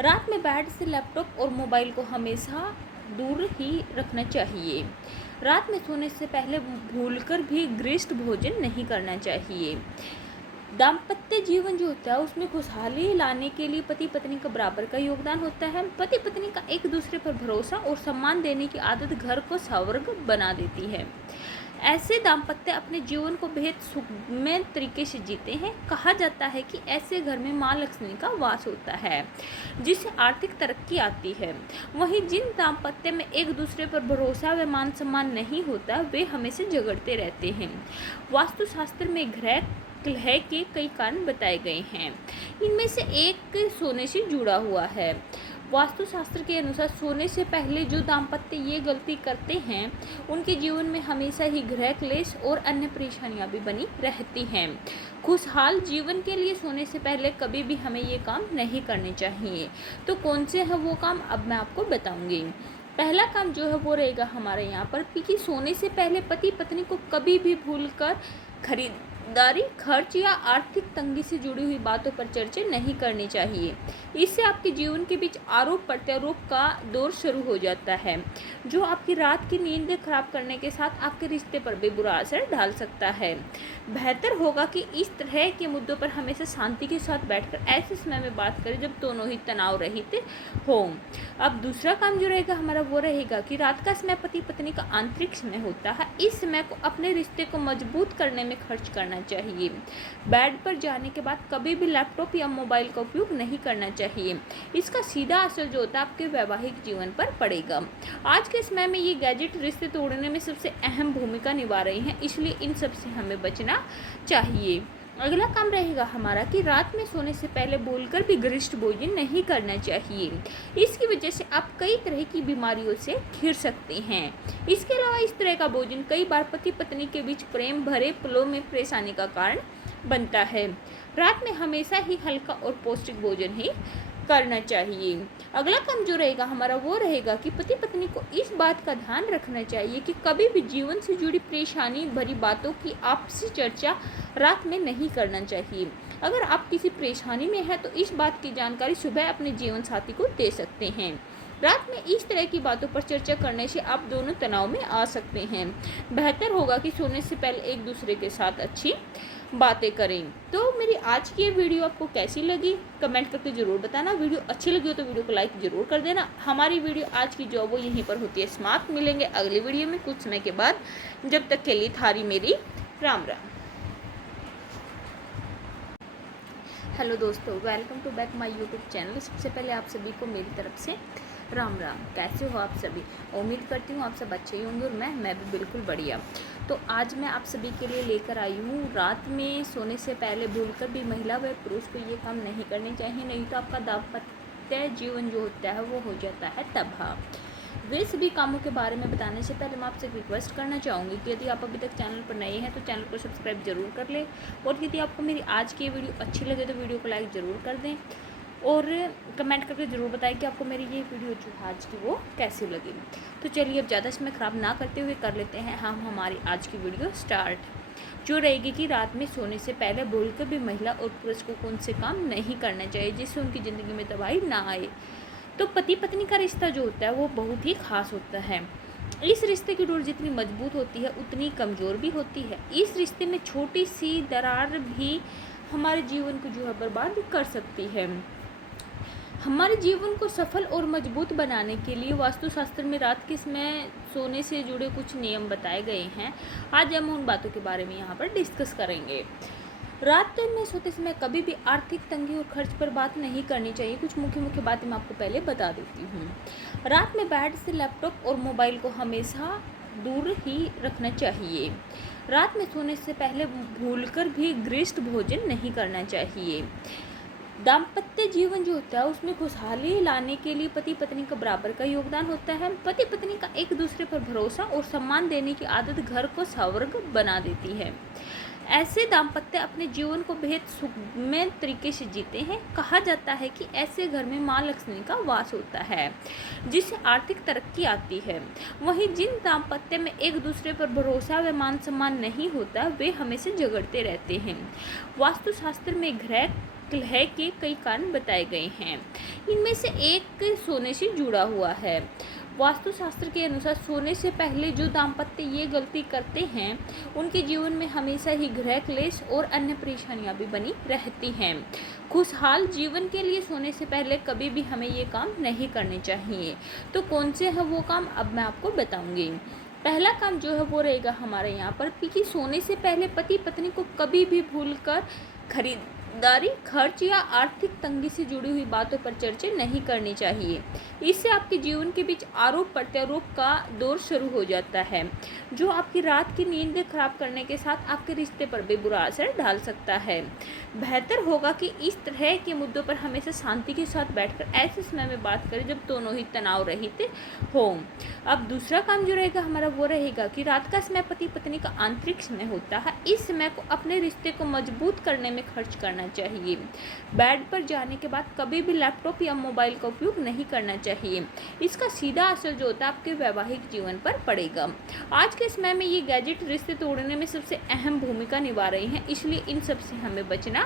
रात में बेड से लैपटॉप और मोबाइल को हमेशा दूर ही रखना चाहिए। रात में सोने से पहले भूलकर भी गरिष्ठ भोजन नहीं करना चाहिए। दाम्पत्य जीवन जो होता है उसमें खुशहाली लाने के लिए पति पत्नी का बराबर का योगदान होता है। पति पत्नी का एक दूसरे पर भरोसा और सम्मान देने की आदत घर को स्वर्ग बना देती है। ऐसे दाम्पत्य अपने जीवन को बेहद सुखमय तरीके से जीते हैं। कहा जाता है कि ऐसे घर में माँ लक्ष्मी का वास होता है जिससे आर्थिक तरक्की आती है। वहीं जिन दाम्पत्य में एक दूसरे पर भरोसा व मान सम्मान नहीं होता वे हमेशा झगड़ते रहते हैं। वास्तुशास्त्र में ग्रह कलह के कई कारण बताए गए हैं। इनमें से एक सोने से जुड़ा हुआ है। वास्तुशास्त्र के अनुसार सोने से पहले जो दाम्पत्य ये गलती करते हैं उनके जीवन में हमेशा ही गृह क्लेश और अन्य परेशानियां भी बनी रहती हैं। खुशहाल जीवन के लिए सोने से पहले कभी भी हमें ये काम नहीं करने चाहिए। तो कौन से हैं वो काम अब मैं आपको बताऊंगी। पहला काम जो है वो रहेगा हमारे यहाँ पर कि सोने से पहले पति पत्नी को कभी भी भूलकर खरीदारी, खर्च या आर्थिक तंगी से जुड़ी हुई बातों पर चर्चा नहीं करनी चाहिए। इससे आपके जीवन के बीच आरोप प्रत्यारोप का दौर शुरू हो जाता है, जो आपकी रात की नींद खराब करने के साथ आपके रिश्ते पर भी बुरा असर डाल सकता है। बेहतर होगा कि इस तरह के मुद्दों पर हमेशा शांति के साथ बैठकर ऐसे समय में बात करें जब दोनों ही तनाव रहित हों। अब दूसरा काम जो रहेगा हमारा वो रहेगा कि रात का समय पति पत्नी का आंतरिक समय होता है। इस समय को अपने रिश्ते को मजबूत करने में खर्च करना चाहिए। बेड पर जाने के बाद कभी भी लैपटॉप या मोबाइल का उपयोग नहीं करना चाहिए। इसका सीधा असर जो होता है आपके वैवाहिक जीवन पर पड़ेगा। आज के समय में ये गैजेट रिश्ते तोड़ने में सबसे अहम भूमिका निभा रहे हैं, इसलिए इन सब से हमें बचना चाहिए। अगला काम रहेगा हमारा कि रात में सोने से पहले भूलकर भी गरिष्ठ भोजन नहीं करना चाहिए। इसकी वजह से आप कई तरह की बीमारियों से घिर सकते हैं। इसके अलावा इस तरह का भोजन कई बार पति पत्नी के बीच प्रेम भरे पलों में परेशानी का कारण बनता है। रात में हमेशा ही हल्का और पौष्टिक भोजन ही करना चाहिए। अगला काम जो रहेगा हमारा वो रहेगा कि पति पत्नी को इस बात का ध्यान रखना चाहिए कि कभी भी जीवन से जुड़ी परेशानी भरी बातों की आपसी चर्चा रात में नहीं करना चाहिए। अगर आप किसी परेशानी में हैं तो इस बात की जानकारी सुबह अपने जीवन साथी को दे सकते हैं। रात में इस तरह की बातों पर चर्चा करने से आप दोनों तनाव में आ सकते हैं। बेहतर होगा कि सोने से पहले एक दूसरे के साथ अच्छी बातें करें। तो मेरी आज की ये वीडियो आपको कैसी लगी कमेंट करके ज़रूर बताना। वीडियो अच्छी लगी हो तो वीडियो को लाइक ज़रूर कर देना। हमारी वीडियो आज की जो वो यहीं पर होती है समाप्त। मिलेंगे अगली वीडियो में कुछ समय के बाद। जब तक के लिए थारी मेरी राम राम। हेलो दोस्तों, welcome to back my YouTube channel. सबसे पहले आप सभी को मेरी तरफ से राम राम। कैसे हो आप सभी? उम्मीद करती हूँ आप सब अच्छे ही होंगे और मैं भी बिल्कुल बढ़िया। तो आज मैं आप सभी के लिए लेकर आई हूँ, रात में सोने से पहले भूलकर भी महिला व पुरुष को ये काम नहीं करने चाहिए, नहीं तो आपका दाम्पत्य जीवन जो होता है वो हो जाता है तबाह। वे सभी कामों के बारे में बताने से पहले मैं आपसे एक रिक्वेस्ट करना चाहूँगी कि यदि आप अभी तक चैनल पर नए हैं तो चैनल को सब्सक्राइब जरूर कर लें, और यदि आपको मेरी आज की वीडियो अच्छी लगे तो वीडियो को लाइक ज़रूर कर दें, और कमेंट करके ज़रूर बताएं कि आपको मेरी ये वीडियो जो आज की वो कैसी लगी। तो चलिए अब ज़्यादा समय ख़राब ना करते हुए कर लेते हैं हम हमारी आज की वीडियो स्टार्ट, जो रहेगी कि रात में सोने से पहले भूलकर भी महिला और पुरुष को कौन से काम नहीं करना चाहिए जिससे उनकी ज़िंदगी में तबाही ना आए। तो पति पत्नी का रिश्ता जो होता है वो बहुत ही खास होता है। इस रिश्ते की डोर जितनी मजबूत होती है उतनी कमज़ोर भी होती है। इस रिश्ते में छोटी सी दरार भी हमारे जीवन को जो है बर्बाद कर सकती है। हमारे जीवन को सफल और मजबूत बनाने के लिए वास्तुशास्त्र में रात के समय सोने से जुड़े कुछ नियम बताए गए हैं। आज हम उन बातों के बारे में यहाँ पर डिस्कस करेंगे। रात में सोते समय कभी भी आर्थिक तंगी और खर्च पर बात नहीं करनी चाहिए। कुछ मुख्य बातें मैं आपको पहले बता देती हूँ। रात में बेड से लैपटॉप और मोबाइल को हमेशा दूर ही रखना चाहिए। रात में सोने से पहले भूलकर भी गरिष्ठ भोजन नहीं करना चाहिए। दाम्पत्य जीवन जो होता है उसमें खुशहाली लाने के लिए पति पत्नी का बराबर का योगदान होता है। पति पत्नी का एक दूसरे पर भरोसा और सम्मान देने की आदत घर को स्वर्ग बना देती है। ऐसे दाम्पत्य अपने जीवन को बेहद सुखमय तरीके से जीते हैं। कहा जाता है कि ऐसे घर में माँ लक्ष्मी का वास होता है जिससे आर्थिक तरक्की आती है। वहीं जिन दाम्पत्य में एक दूसरे पर भरोसा व मान सम्मान नहीं होता वे हमेशा झगड़ते रहते हैं। वास्तुशास्त्र में ग्रह कलह के कई कारण बताए गए हैं, इनमें से एक सोने से जुड़ा हुआ है। वास्तुशास्त्र के अनुसार सोने से पहले जो दाम्पत्य ये गलती करते हैं उनके जीवन में हमेशा ही गृह क्लेश और अन्य परेशानियां भी बनी रहती हैं। खुशहाल जीवन के लिए सोने से पहले कभी भी हमें ये काम नहीं करने चाहिए। तो कौन से है वो काम अब मैं आपको बताऊंगी। पहला काम जो है वो रहेगा हमारे यहाँ पर कि सोने से पहले पति पत्नी को कभी भी भूलकर खरीदारी, खर्च या आर्थिक तंगी से जुड़ी हुई बातों पर चर्चा नहीं करनी चाहिए। इससे आपके जीवन के बीच आरोप प्रत्यारोप का दौर शुरू हो जाता है, जो आपकी रात की नींद खराब करने के साथ आपके रिश्ते पर भी बुरा असर डाल सकता है। बेहतर होगा कि इस तरह के मुद्दों पर हमेशा शांति के साथ बैठकर ऐसे समय में बात करें जब दोनों ही तनाव रहित हों। अब दूसरा काम जो रहेगा हमारा वो रहेगा कि रात का समय पति पत्नी का आंतरिक समय होता है। इस समय को अपने रिश्ते को मजबूत करने में खर्च करना चाहिए। बेड पर जाने के बाद कभी भी लैपटॉप या मोबाइल का उपयोग नहीं करना चाहिए। इसका सीधा असर जो होता है आपके वैवाहिक जीवन पर पड़ेगा। आज के समय में ये गैजेट रिश्ते तोड़ने में सबसे अहम भूमिका निभा रहे हैं, इसलिए इन सब से हमें बचना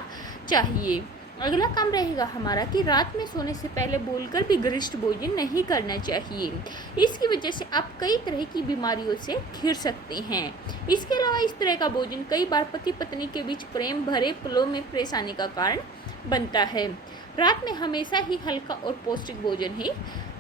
चाहिए। अगला काम रहेगा हमारा कि रात में सोने से पहले भूलकर भी गरिष्ठ भोजन नहीं करना चाहिए। इसकी वजह से आप कई तरह की बीमारियों से घिर सकते हैं। इसके अलावा इस तरह का भोजन कई बार पति पत्नी के बीच प्रेम भरे पलों में परेशानी का कारण बनता है। रात में हमेशा ही हल्का और पौष्टिक भोजन ही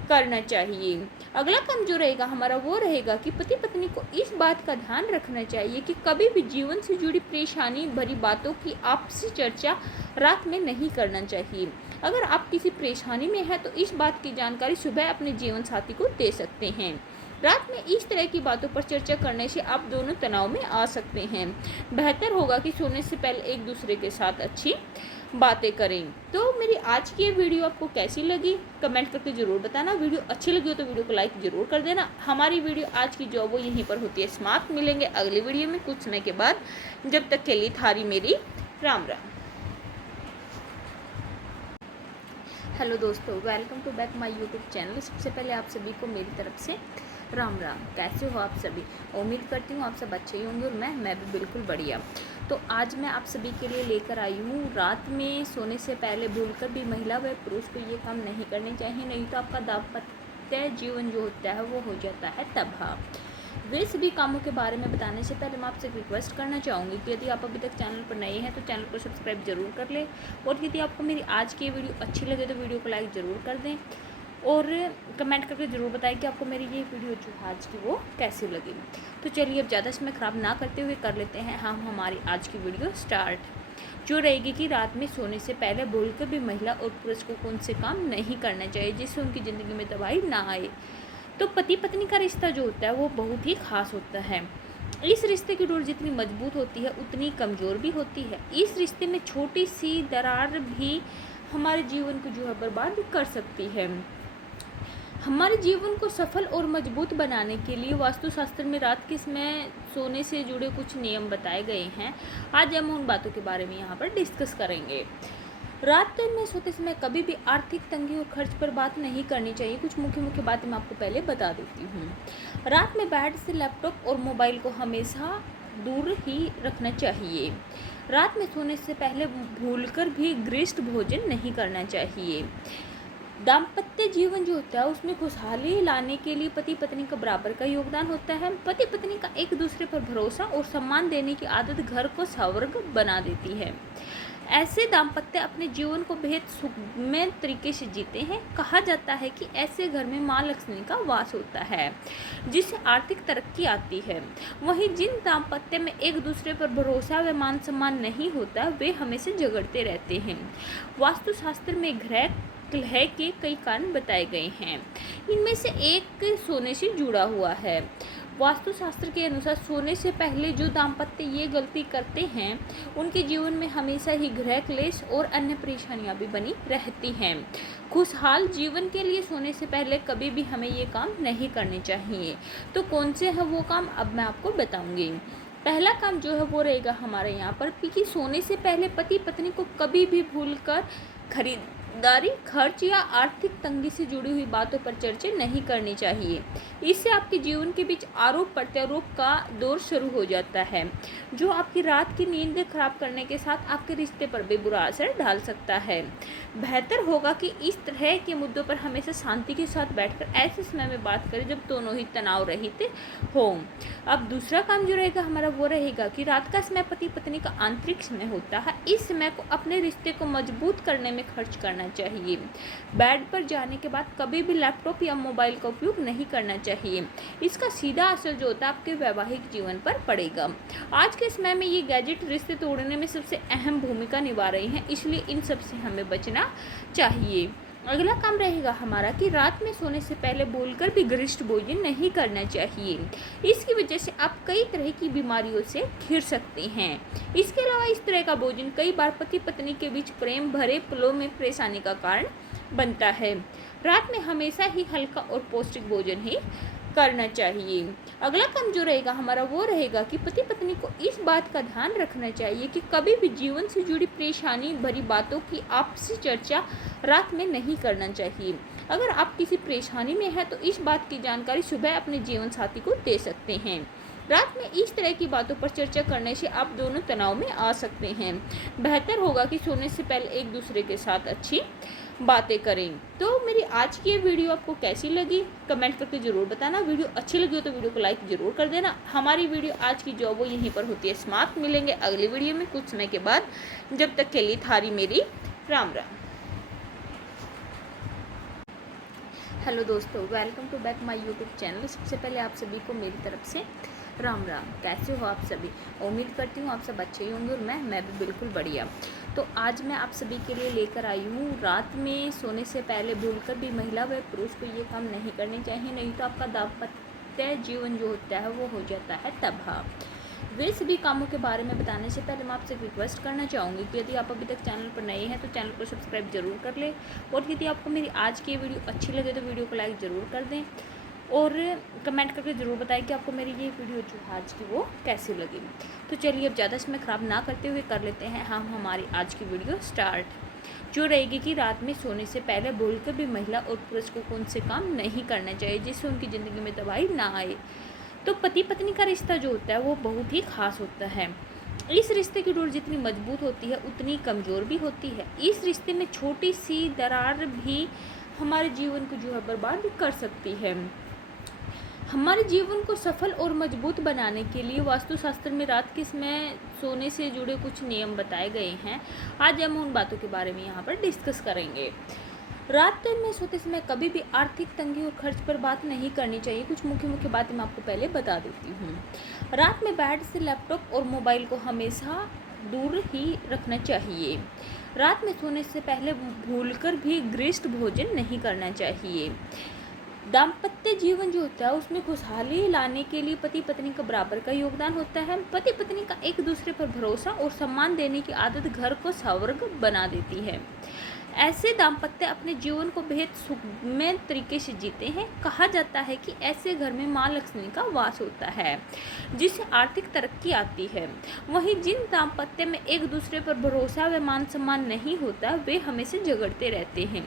करना चाहिए। अगला काम जो रहेगा हमारा वो रहेगा कि पति पत्नी को इस बात का ध्यान रखना चाहिए कि कभी भी जीवन से जुड़ी परेशानी भरी बातों की आपसी चर्चा रात में नहीं करना चाहिए। अगर आप किसी परेशानी में हैं तो इस बात की जानकारी सुबह अपने जीवन साथी को दे सकते हैं। रात में इस तरह की बातों पर चर्चा करने से आप दोनों तनाव में आ सकते हैं। बेहतर होगा कि सोने से पहले एक दूसरे के साथ अच्छी बातें करें। तो मेरी आज की ये वीडियो आपको कैसी लगी कमेंट करके ज़रूर बताना। वीडियो अच्छी लगी हो तो वीडियो को लाइक ज़रूर कर देना। हमारी वीडियो आज की जो वो यहीं पर होती है समाप्त। मिलेंगे अगली वीडियो में कुछ समय के बाद। जब तक के लिए थारी मेरी राम राम। हेलो दोस्तों, welcome to back my YouTube channel. सबसे पहले आप सभी को मेरी तरफ से राम राम। कैसे हो आप सभी? उम्मीद करती हूँ आप सब अच्छे ही होंगे और मैं भी बिल्कुल बढ़िया। तो आज मैं आप सभी के लिए लेकर आई हूँ, रात में सोने से पहले भूलकर भी महिला व पुरुष को ये काम नहीं करने चाहिए, नहीं तो आपका दाम्पत्य जीवन जो होता है वो हो जाता है तबाह। वे सभी कामों के बारे में बताने से पहले मैं आपसे रिक्वेस्ट करना चाहूँगी कि यदि आप अभी तक चैनल पर नए हैं तो चैनल को सब्सक्राइब जरूर कर लें, और यदि आपको मेरी आज की वीडियो अच्छी लगे तो वीडियो को लाइक ज़रूर कर दें और कमेंट करके ज़रूर बताएं कि आपको मेरी ये वीडियो जो आज की वो कैसी लगी। तो चलिए अब ज़्यादा समय ख़राब ना करते हुए कर लेते हैं हम हमारी आज की वीडियो स्टार्ट, जो रहेगी कि रात में सोने से पहले भूलकर भी महिला और पुरुष को कौन से काम नहीं करना चाहिए जिससे उनकी ज़िंदगी में तबाही ना आए। तो पति पत्नी का रिश्ता जो होता है वो बहुत ही खास होता है। इस रिश्ते की डोर जितनी मजबूत होती है उतनी कमज़ोर भी होती है। इस रिश्ते में छोटी सी दरार भी हमारे जीवन को जो है बर्बाद कर सकती है। हमारे जीवन को सफल और मजबूत बनाने के लिए वास्तुशास्त्र में रात के समय सोने से जुड़े कुछ नियम बताए गए हैं। आज हम उन बातों के बारे में यहाँ पर डिस्कस करेंगे। रात में सोते समय कभी भी आर्थिक तंगी और खर्च पर बात नहीं करनी चाहिए। कुछ मुख्य बातें मैं आपको पहले बता देती हूँ। रात में बेड से लैपटॉप और मोबाइल को हमेशा दूर ही रखना चाहिए। रात में सोने से पहले भूलकर भी गरिष्ठ भोजन नहीं करना चाहिए। दाम्पत्य जीवन जो होता है उसमें खुशहाली लाने के लिए पति पत्नी का बराबर का योगदान होता है। पति पत्नी का एक दूसरे पर भरोसा और सम्मान देने की आदत घर को स्वर्ग बना देती है। ऐसे दाम्पत्य अपने जीवन को बेहद सुखमय तरीके से जीते हैं। कहा जाता है कि ऐसे घर में माँ लक्ष्मी का वास होता है जिससे आर्थिक तरक्की आती है। वहीं जिन दाम्पत्य में एक दूसरे पर भरोसा व मान सम्मान नहीं होता वे हमेशा झगड़ते रहते हैं। वास्तुशास्त्र में ग्रह कलह के कई कारण बताए गए हैं, इनमें से एक सोने से जुड़ा हुआ है। वास्तुशास्त्र के अनुसार सोने से पहले जो दाम्पत्य ये गलती करते हैं उनके जीवन में हमेशा ही गृह क्लेश और अन्य परेशानियां भी बनी रहती हैं। खुशहाल जीवन के लिए सोने से पहले कभी भी हमें ये काम नहीं करने चाहिए। तो कौन से हैं वो काम, अब मैं आपको बताऊंगी। पहला काम जो है वो रहेगा हमारे यहाँ पर कि सोने से पहले पति पत्नी को कभी भी भूलकर खरीदारी, खर्च या आर्थिक तंगी से जुड़ी हुई बातों पर चर्चा नहीं करनी चाहिए। इससे आपके जीवन के बीच आरोप प्रत्यारोप का दौर शुरू हो जाता है, जो आपकी रात की नींद खराब करने के साथ आपके रिश्ते पर भी बुरा असर डाल सकता है। बेहतर होगा कि इस तरह के मुद्दों पर हमेशा शांति के साथ बैठकर ऐसे समय में बात करें जब दोनों ही तनाव रहित हों। अब दूसरा काम जो रहेगा हमारा वो रहेगा कि रात का समय पति पत्नी का आंतरिक समय होता है। इस समय को अपने रिश्ते को मजबूत करने में खर्च करना चाहिए। बेड पर जाने के बाद कभी भी लैपटॉप या मोबाइल का उपयोग नहीं करना चाहिए। इसका सीधा असर जो होता है आपके वैवाहिक जीवन पर पड़ेगा। आज के समय में ये गैजेट रिश्ते तोड़ने में सबसे अहम भूमिका निभा रही हैं, इसलिए इन सब से हमें बचना चाहिए। अगला काम रहेगा हमारा कि रात में सोने से पहले भूलकर भी गरिष्ठ भोजन नहीं करना चाहिए। इसकी वजह से आप कई तरह की बीमारियों से घिर सकते हैं। इसके अलावा इस तरह का भोजन कई बार पति पत्नी के बीच प्रेम भरे पलों में परेशानी का कारण बनता है। रात में हमेशा ही हल्का और पौष्टिक भोजन ही करना चाहिए। अगला काम जो रहेगा हमारा वो रहेगा कि पति पत्नी को इस बात का ध्यान रखना चाहिए कि कभी भी जीवन से जुड़ी परेशानी भरी बातों की आपसी चर्चा रात में नहीं करना चाहिए। अगर आप किसी परेशानी में हैं तो इस बात की जानकारी सुबह अपने जीवन साथी को दे सकते हैं। रात में इस तरह की बातों पर चर्चा करने से आप दोनों तनाव में आ सकते हैं। बेहतर होगा कि सोने से पहले एक दूसरे के साथ अच्छी बातें करें। तो मेरी आज की ये वीडियो आपको कैसी लगी कमेंट करके ज़रूर बताना। वीडियो अच्छी लगी हो तो वीडियो को लाइक ज़रूर कर देना। हमारी वीडियो आज की जो वो यहीं पर होती है समाप्त। मिलेंगे अगली वीडियो में कुछ समय के बाद। जब तक के लिए थारी मेरी राम राम। हेलो दोस्तों, welcome to back my YouTube channel. सबसे पहले आप सभी को मेरी तरफ से राम राम। कैसे हो आप सभी? उम्मीद करती हूँ आप सब अच्छे ही होंगे और मैं भी बिल्कुल बढ़िया। तो आज मैं आप सभी के लिए लेकर आई हूँ, रात में सोने से पहले भूलकर भी महिला व पुरुष को ये काम नहीं करने चाहिए, नहीं तो आपका दाम्पत्य जीवन जो होता है वो हो जाता है तबाह। वे सभी कामों के बारे में बताने से पहले मैं आपसे रिक्वेस्ट करना चाहूँगी कि यदि आप अभी तक चैनल पर नए हैं तो चैनल को सब्सक्राइब जरूर कर लें, और यदि आपको मेरी आज की वीडियो अच्छी लगे तो वीडियो को लाइक ज़रूर कर दें और कमेंट करके ज़रूर बताएं कि आपको मेरी ये वीडियो जो आज की वो कैसी लगी। तो चलिए अब ज़्यादा समय ख़राब ना करते हुए कर लेते हैं हम हमारी आज की वीडियो स्टार्ट, जो रहेगी कि रात में सोने से पहले भूलकर भी महिला और पुरुष को कौन से काम नहीं करना चाहिए जिससे उनकी ज़िंदगी में तबाही ना आए। तो पति पत्नी का रिश्ता जो होता है वो बहुत ही खास होता है। इस रिश्ते की डोर जितनी मजबूत होती है उतनी कमज़ोर भी होती है। इस रिश्ते में छोटी सी दरार भी हमारे जीवन को जो है बर्बाद कर सकती है। हमारे जीवन को सफल और मजबूत बनाने के लिए वास्तुशास्त्र में रात के समय सोने से जुड़े कुछ नियम बताए गए हैं। आज हम उन बातों के बारे में यहाँ पर डिस्कस करेंगे। रात में सोते समय कभी भी आर्थिक तंगी और खर्च पर बात नहीं करनी चाहिए। कुछ मुख्य बातें मैं आपको पहले बता देती हूँ। रात में बेड से लैपटॉप और मोबाइल को हमेशा दूर ही रखना चाहिए। रात में सोने से पहले भूलकर भी गरिष्ठ भोजन नहीं करना चाहिए। दाम्पत्य जीवन जो होता है उसमें खुशहाली लाने के लिए पति पत्नी का बराबर का योगदान होता है। पति पत्नी का एक दूसरे पर भरोसा और सम्मान देने की आदत घर को स्वर्ग बना देती है। ऐसे दाम्पत्य अपने जीवन को बेहद सुखमय तरीके से जीते हैं। कहा जाता है कि ऐसे घर में माँ लक्ष्मी का वास होता है जिससे आर्थिक तरक्की आती है। वहीं जिन दाम्पत्य में एक दूसरे पर भरोसा व मान सम्मान नहीं होता वे हमेशा झगड़ते रहते हैं।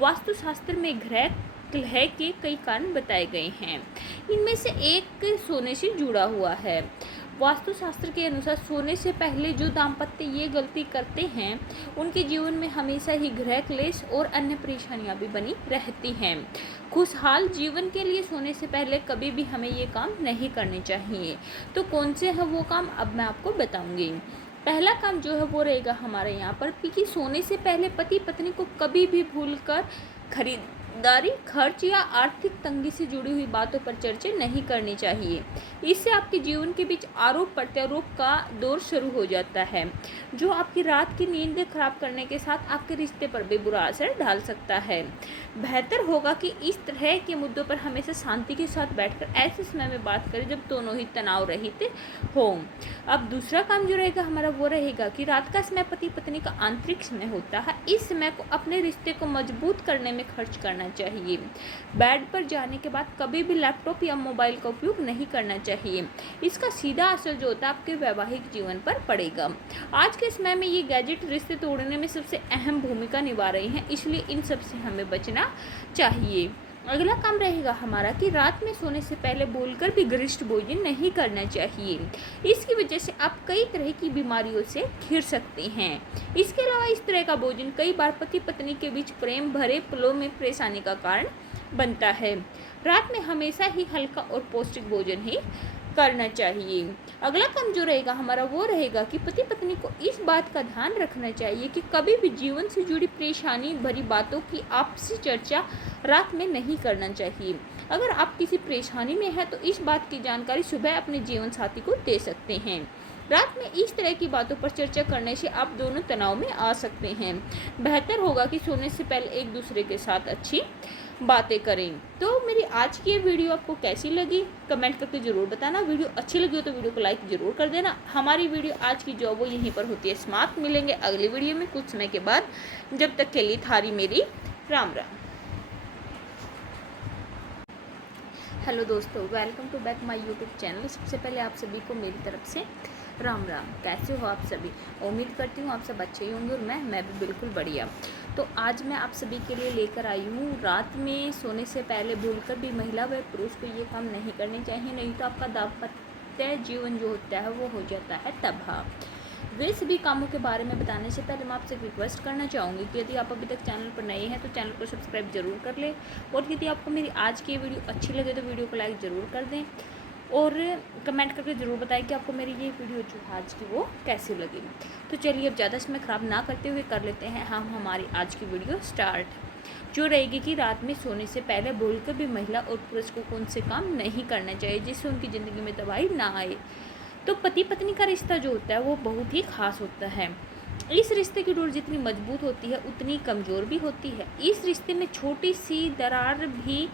वास्तुशास्त्र में ग्रह कलह के कई कारण बताए गए हैं। इनमें से एक सोने से जुड़ा हुआ है। वास्तुशास्त्र के अनुसार सोने से पहले जो दाम्पत्य ये गलती करते हैं उनके जीवन में हमेशा ही गृह क्लेश और अन्य परेशानियां भी बनी रहती हैं। खुशहाल जीवन के लिए सोने से पहले कभी भी हमें ये काम नहीं करने चाहिए। तो कौन से हैं वो काम अब मैं आपको बताऊंगी। पहला काम जो है वो रहेगा हमारे यहाँ पर कि सोने से पहले पति पत्नी को कभी भी भूलकर खरीदारी, खर्च या आर्थिक तंगी से जुड़ी हुई बातों पर चर्चा नहीं करनी चाहिए। इससे आपके जीवन के बीच आरोप प्रत्यारोप का दौर शुरू हो जाता है जो आपकी रात की नींद खराब करने के साथ आपके रिश्ते पर भी बुरा असर डाल सकता है। बेहतर होगा कि इस तरह के मुद्दों पर हमेशा शांति के साथ बैठकर ऐसे समय में बात करें जब दोनों ही तनाव रहित हों। अब दूसरा काम जो रहेगा हमारा वो रहेगा कि रात का समय पति पत्नी का आंतरिक समय होता है। इस समय को अपने रिश्ते को मजबूत करने में खर्च करना चाहिए। बेड पर जाने के बाद कभी भी लैपटॉप या मोबाइल का उपयोग नहीं करना चाहिए। इसका सीधा असर जो होता है आपके वैवाहिक जीवन पर पड़ेगा। आज के समय में ये गैजेट रिश्ते तोड़ने में सबसे अहम भूमिका निभा रहे हैं, इसलिए इन सब से हमें बचना चाहिए। अगला काम रहेगा हमारा कि रात में सोने से पहले बोलकर भी गरिष्ठ भोजन नहीं करना चाहिए। इसकी वजह से आप कई तरह की बीमारियों से घिर सकते हैं। इसके अलावा इस तरह का भोजन कई बार पति पत्नी के बीच प्रेम भरे पलों में परेशानी का कारण बनता है। रात में हमेशा ही हल्का और पौष्टिक भोजन ही करना चाहिए। अगला काम जो रहेगा हमारा वो रहेगा कि पति पत्नी को इस बात का ध्यान रखना चाहिए कि कभी भी जीवन से जुड़ी परेशानी भरी बातों की आपसी चर्चा रात में नहीं करना चाहिए। अगर आप किसी परेशानी में हैं तो इस बात की जानकारी सुबह अपने जीवन साथी को दे सकते हैं। रात में इस तरह की बातों पर चर्चा करने से आप दोनों तनाव में आ सकते हैं। बेहतर होगा कि सोने से पहले एक दूसरे के साथ अच्छी बातें करें। तो मेरी आज की ये वीडियो आपको कैसी लगी कमेंट करके ज़रूर बताना। वीडियो अच्छी लगी हो तो वीडियो को लाइक ज़रूर कर देना। हमारी वीडियो आज की जो वो यहीं पर होती है समाप्त। मिलेंगे अगली वीडियो में कुछ समय के बाद। जब तक के लिए थारी मेरी राम राम। हेलो दोस्तों, welcome to back my YouTube channel. सबसे पहले आप सभी को मेरी तरफ से राम राम। कैसे हो आप सभी? उम्मीद करती हूँ आप सब अच्छे ही होंगे और मैं भी बिल्कुल बढ़िया। तो आज मैं आप सभी के लिए लेकर आई हूँ रात में सोने से पहले भूलकर भी महिला व पुरुष को ये काम नहीं करने चाहिए, नहीं तो आपका दाम्पत्य जीवन जो होता है वो हो जाता है तबाह। वे सभी कामों के बारे में बताने से पहले मैं आपसे रिक्वेस्ट करना चाहूँगी कि यदि आप अभी तक चैनल पर नए हैं तो चैनल को सब्सक्राइब जरूर कर लें और यदि आपको मेरी आज की वीडियो अच्छी लगे तो वीडियो को लाइक ज़रूर कर दें और कमेंट करके ज़रूर बताएं कि आपको मेरी ये वीडियो जो आज की वो कैसी लगी। तो चलिए अब ज़्यादा समय ख़राब ना करते हुए कर लेते हैं हम हमारी आज की वीडियो स्टार्ट, जो रहेगी कि रात में सोने से पहले भूलकर भी महिला और पुरुष को कौन से काम नहीं करना चाहिए जिससे उनकी ज़िंदगी में तबाही ना आए। तो पति पत्नी का रिश्ता जो होता है वो बहुत ही खास होता है। इस रिश्ते की डोर जितनी मजबूत होती है उतनी कमज़ोर भी होती है। इस रिश्ते में छोटी सी दरार भी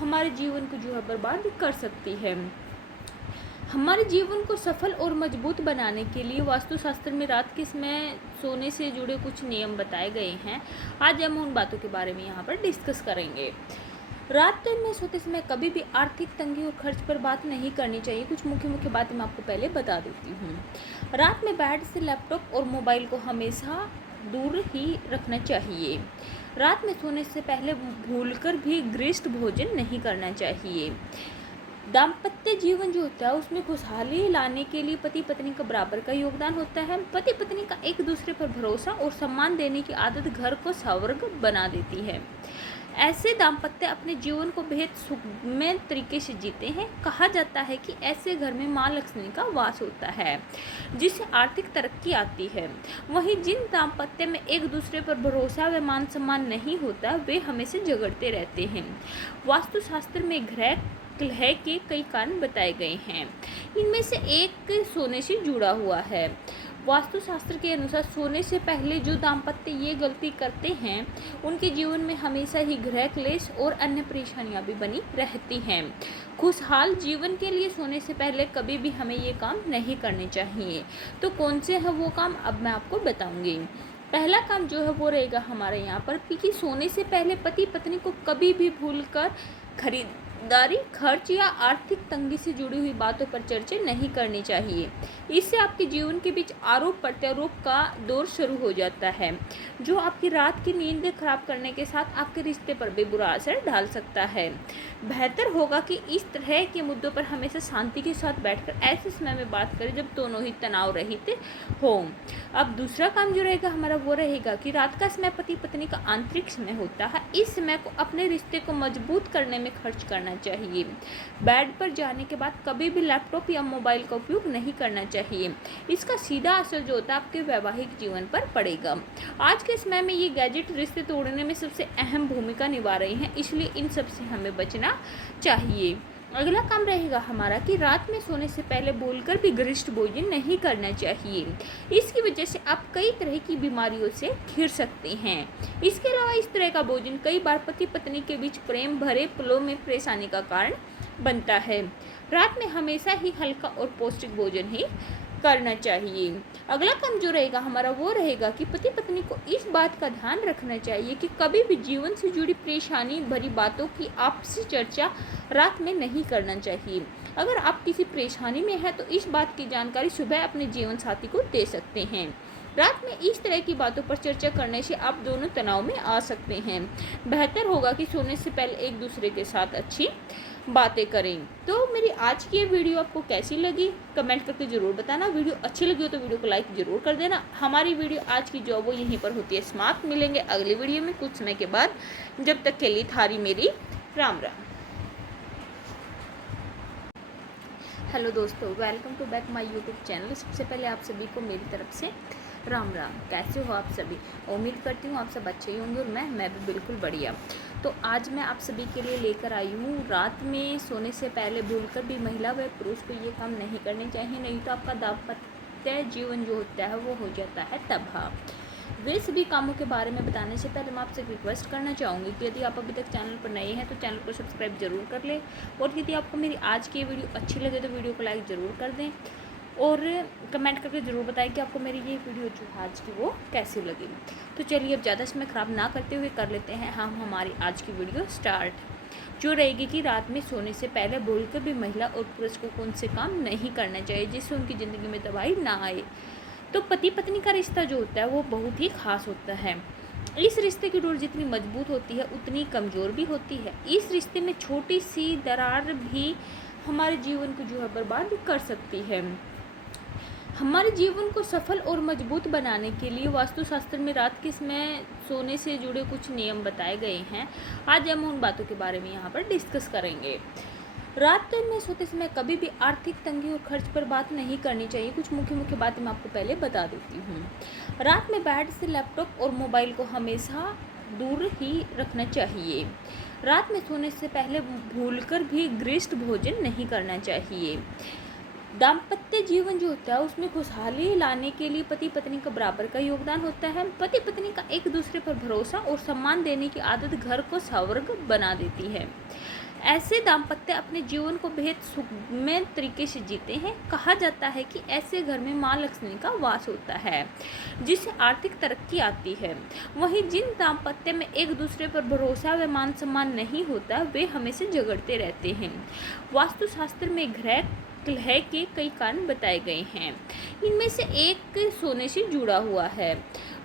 हमारे जीवन को जो है बर्बाद कर सकती है। हमारे जीवन को सफल और मजबूत बनाने के लिए वास्तुशास्त्र में रात के समय सोने से जुड़े कुछ नियम बताए गए हैं। आज हम उन बातों के बारे में यहाँ पर डिस्कस करेंगे। रात में सोते समय कभी भी आर्थिक तंगी और खर्च पर बात नहीं करनी चाहिए। कुछ मुख्य बातें मैं आपको पहले बता देती हूँ। रात में बेड से लैपटॉप और मोबाइल को हमेशा दूर ही रखना चाहिए। रात में सोने से पहले भूलकर भी गरिष्ठ भोजन नहीं करना चाहिए। दाम्पत्य जीवन जो होता है उसमें खुशहाली लाने के लिए पति पत्नी का बराबर का योगदान होता है। पति पत्नी का एक दूसरे पर भरोसा और सम्मान देने की आदत घर को स्वर्ग बना देती है। ऐसे दाम्पत्य अपने जीवन को बेहद सुखमय तरीके से जीते हैं। कहा जाता है कि ऐसे घर में माँ लक्ष्मी का वास होता है, जिससे आर्थिक तरक्की आती है। वहीं जिन दाम्पत्य में एक दूसरे पर भरोसा व मान सम्मान नहीं होता, वे हमेशा झगड़ते रहते हैं। वास्तुशास्त्र में ग्रह कलह के कई कारण बताए गए हैं। इनमें से एक सोने से जुड़ा हुआ है। वास्तुशास्त्र के अनुसार सोने से पहले जो दाम्पत्य ये गलती करते हैं, उनके जीवन में हमेशा ही गृह क्लेश और अन्य परेशानियां भी बनी रहती हैं। खुशहाल जीवन के लिए सोने से पहले कभी भी हमें ये काम नहीं करने चाहिए। तो कौन से हैं वो काम, अब मैं आपको बताऊंगी। पहला काम जो है वो रहेगा हमारे यहाँ पर कि सोने से पहले पति पत्नी को कभी भी भूलकर खरीदारी, खर्च या आर्थिक तंगी से जुड़ी हुई बातों पर चर्चा नहीं करनी चाहिए। इससे आपके जीवन के बीच आरोप प्रत्यारोप का दौर शुरू हो जाता है, जो आपकी रात की नींद खराब करने के साथ आपके रिश्ते पर भी बुरा असर डाल सकता है। बेहतर होगा कि इस तरह के मुद्दों पर हमेशा शांति के साथ बैठकर ऐसे समय में बात करें जब दोनों ही तनाव रहित हों। अब दूसरा काम जो रहेगा हमारा वो रहेगा कि रात का समय पति पत्नी का आंतरिक समय होता है। इस समय को अपने रिश्ते को मजबूत करने में खर्च करना चाहिए। बेड पर जाने के बाद कभी भी लैपटॉप या मोबाइल का उपयोग नहीं करना चाहिए। इसका सीधा असर जो होता है आपके वैवाहिक जीवन पर पड़ेगा। आज के समय में ये गैजेट रिश्ते तोड़ने में सबसे अहम भूमिका निभा रहे हैं, इसलिए इन सब से हमें बचना चाहिए। अगला काम रहेगा हमारा कि रात में सोने से पहले भूलकर भी गरिष्ठ भोजन नहीं करना चाहिए। इसकी वजह से आप कई तरह की बीमारियों से घिर सकते हैं। इसके अलावा इस तरह का भोजन कई बार पति पत्नी के बीच प्रेम भरे पलों में परेशानी का कारण बनता है। रात में हमेशा ही हल्का और पौष्टिक भोजन ही करना चाहिए। अगला काम जो रहेगा हमारा वो रहेगा कि पति पत्नी को इस बात का ध्यान रखना चाहिए कि कभी भी जीवन से जुड़ी परेशानी भरी बातों की आपसी चर्चा रात में नहीं करना चाहिए। अगर आप किसी परेशानी में हैं तो इस बात की जानकारी सुबह अपने जीवन साथी को दे सकते हैं। रात में इस तरह की बातों पर चर्चा करने से आप दोनों तनाव में आ सकते हैं। बेहतर होगा कि सोने से पहले एक दूसरे के साथ अच्छी बातें करें। तो मेरी आज की ये वीडियो आपको कैसी लगी कमेंट करके ज़रूर बताना। वीडियो अच्छी लगी हो तो वीडियो को लाइक ज़रूर कर देना। हमारी वीडियो आज की जो वो यहीं पर होती है समाप्त। मिलेंगे अगली वीडियो में कुछ समय के बाद। जब तक के लिए थारी मेरी राम राम। हेलो दोस्तों, welcome to back my YouTube channel. सबसे पहले आप सभी को मेरी तरफ से राम राम। कैसे हो आप सभी? उम्मीद करती हूँ आप सब अच्छे ही होंगे और मैं भी बिल्कुल बढ़िया। तो आज मैं आप सभी के लिए लेकर आई हूँ, रात में सोने से पहले भूलकर भी महिला व पुरुष को ये काम नहीं करने चाहिए, नहीं तो आपका दाम्पत्य जीवन जो होता है वो हो जाता है तबाह। वे सभी कामों के बारे में बताने से पहले मैं आपसे रिक्वेस्ट करना चाहूँगी कि यदि आप अभी तक चैनल पर नए हैं तो चैनल को सब्सक्राइब जरूर कर लें, और यदि आपको मेरी आज की वीडियो अच्छी लगे तो वीडियो को लाइक ज़रूर कर दें और कमेंट करके ज़रूर बताएं कि आपको मेरी ये वीडियो जो आज की वो कैसी लगी। तो चलिए अब ज़्यादा समय ख़राब ना करते हुए कर लेते हैं हम हमारी आज की वीडियो स्टार्ट, जो रहेगी कि रात में सोने से पहले भूलकर भी महिला और पुरुष को कौन से काम नहीं करना चाहिए जिससे उनकी ज़िंदगी में तबाही ना आए। तो पति पत्नी का रिश्ता जो होता है वो बहुत ही खास होता है। इस रिश्ते की डोर जितनी मजबूत होती है उतनी कमज़ोर भी होती है। इस रिश्ते में छोटी सी दरार भी हमारे जीवन को जो है बर्बाद कर सकती है। हमारे जीवन को सफल और मजबूत बनाने के लिए वास्तुशास्त्र में रात के समय सोने से जुड़े कुछ नियम बताए गए हैं। आज हम उन बातों के बारे में यहाँ पर डिस्कस करेंगे। रात में सोते समय कभी भी आर्थिक तंगी और खर्च पर बात नहीं करनी चाहिए। कुछ मुख्य बातें मैं आपको पहले बता देती हूँ। रात में बेड से लैपटॉप और मोबाइल को हमेशा दूर ही रखना चाहिए। रात में सोने से पहले भूलकर भी गरिष्ठ भोजन नहीं करना चाहिए। दाम्पत्य जीवन जो होता है उसमें खुशहाली लाने के लिए पति पत्नी का बराबर का योगदान होता है। पति पत्नी का एक दूसरे पर भरोसा और सम्मान देने की आदत घर को स्वर्ग बना देती है। ऐसे दाम्पत्य अपने जीवन को बेहद सुखमय तरीके से जीते हैं। कहा जाता है कि ऐसे घर में माँ लक्ष्मी का वास होता है, जिससे आर्थिक तरक्की आती है। वहीं जिन दाम्पत्य में एक दूसरे पर भरोसा व मान सम्मान नहीं होता, वे हमेशा झगड़ते रहते हैं। वास्तुशास्त्र में ग्रह कलह के कई कारण बताए गए हैं। इनमें से एक सोने से जुड़ा हुआ है।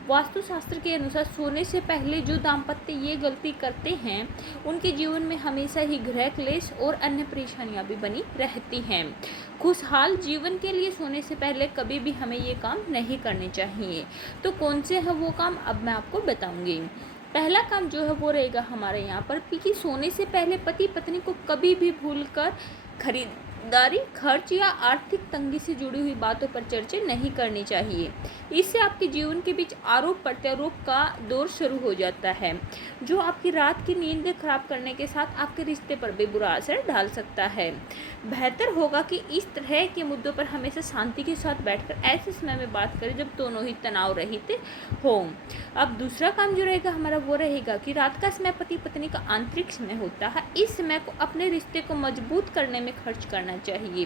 वास्तुशास्त्र के अनुसार सोने से पहले जो दाम्पत्य ये गलती करते हैं उनके जीवन में हमेशा ही गृह क्लेश और अन्य परेशानियां भी बनी रहती हैं। खुशहाल जीवन के लिए सोने से पहले कभी भी हमें ये काम नहीं करने चाहिए। तो कौन से हैं वो काम, अब मैं आपको बताऊंगी। पहला काम जो है वो रहेगा हमारे यहाँ पर कि सोने से पहले पति पत्नी को कभी भी भूलकर खरीदारी, खर्च या आर्थिक तंगी से जुड़ी हुई बातों पर चर्चा नहीं करनी चाहिए। इससे आपके जीवन के बीच आरोप प्रत्यारोप का दौर शुरू हो जाता है, जो आपकी रात की नींद खराब करने के साथ आपके रिश्ते पर भी बुरा असर डाल सकता है। बेहतर होगा कि इस तरह के मुद्दों पर हमेशा शांति के साथ बैठकर ऐसे समय में बात करें जब दोनों ही तनाव रहित हों। अब दूसरा काम जो रहेगा हमारा वो रहेगा कि रात का समय पति पत्नी का आंतरिक समय होता है। इस समय को अपने रिश्ते को मजबूत करने में खर्च करना चाहिए।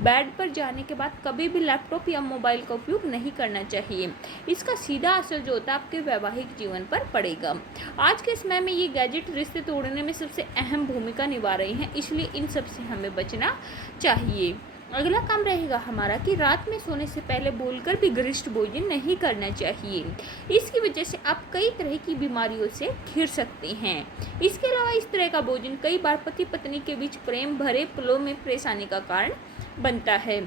बेड पर जाने के बाद कभी भी लैपटॉप या मोबाइल का उपयोग नहीं करना चाहिए। इसका सीधा असर जो होता है आपके वैवाहिक जीवन पर पड़ेगा। आज के समय में ये गैजेट रिश्ते तोड़ने में सबसे अहम भूमिका निभा रहे हैं, इसलिए इन सब से हमें बचना चाहिए। अगला काम रहेगा हमारा कि रात में सोने से पहले भूलकर भी गरिष्ठ भोजन नहीं करना चाहिए। इसकी वजह से आप कई तरह की बीमारियों से घिर सकते हैं। इसके अलावा इस तरह का भोजन कई बार पति पत्नी के बीच प्रेम भरे पलों में परेशानी का कारण बनता है।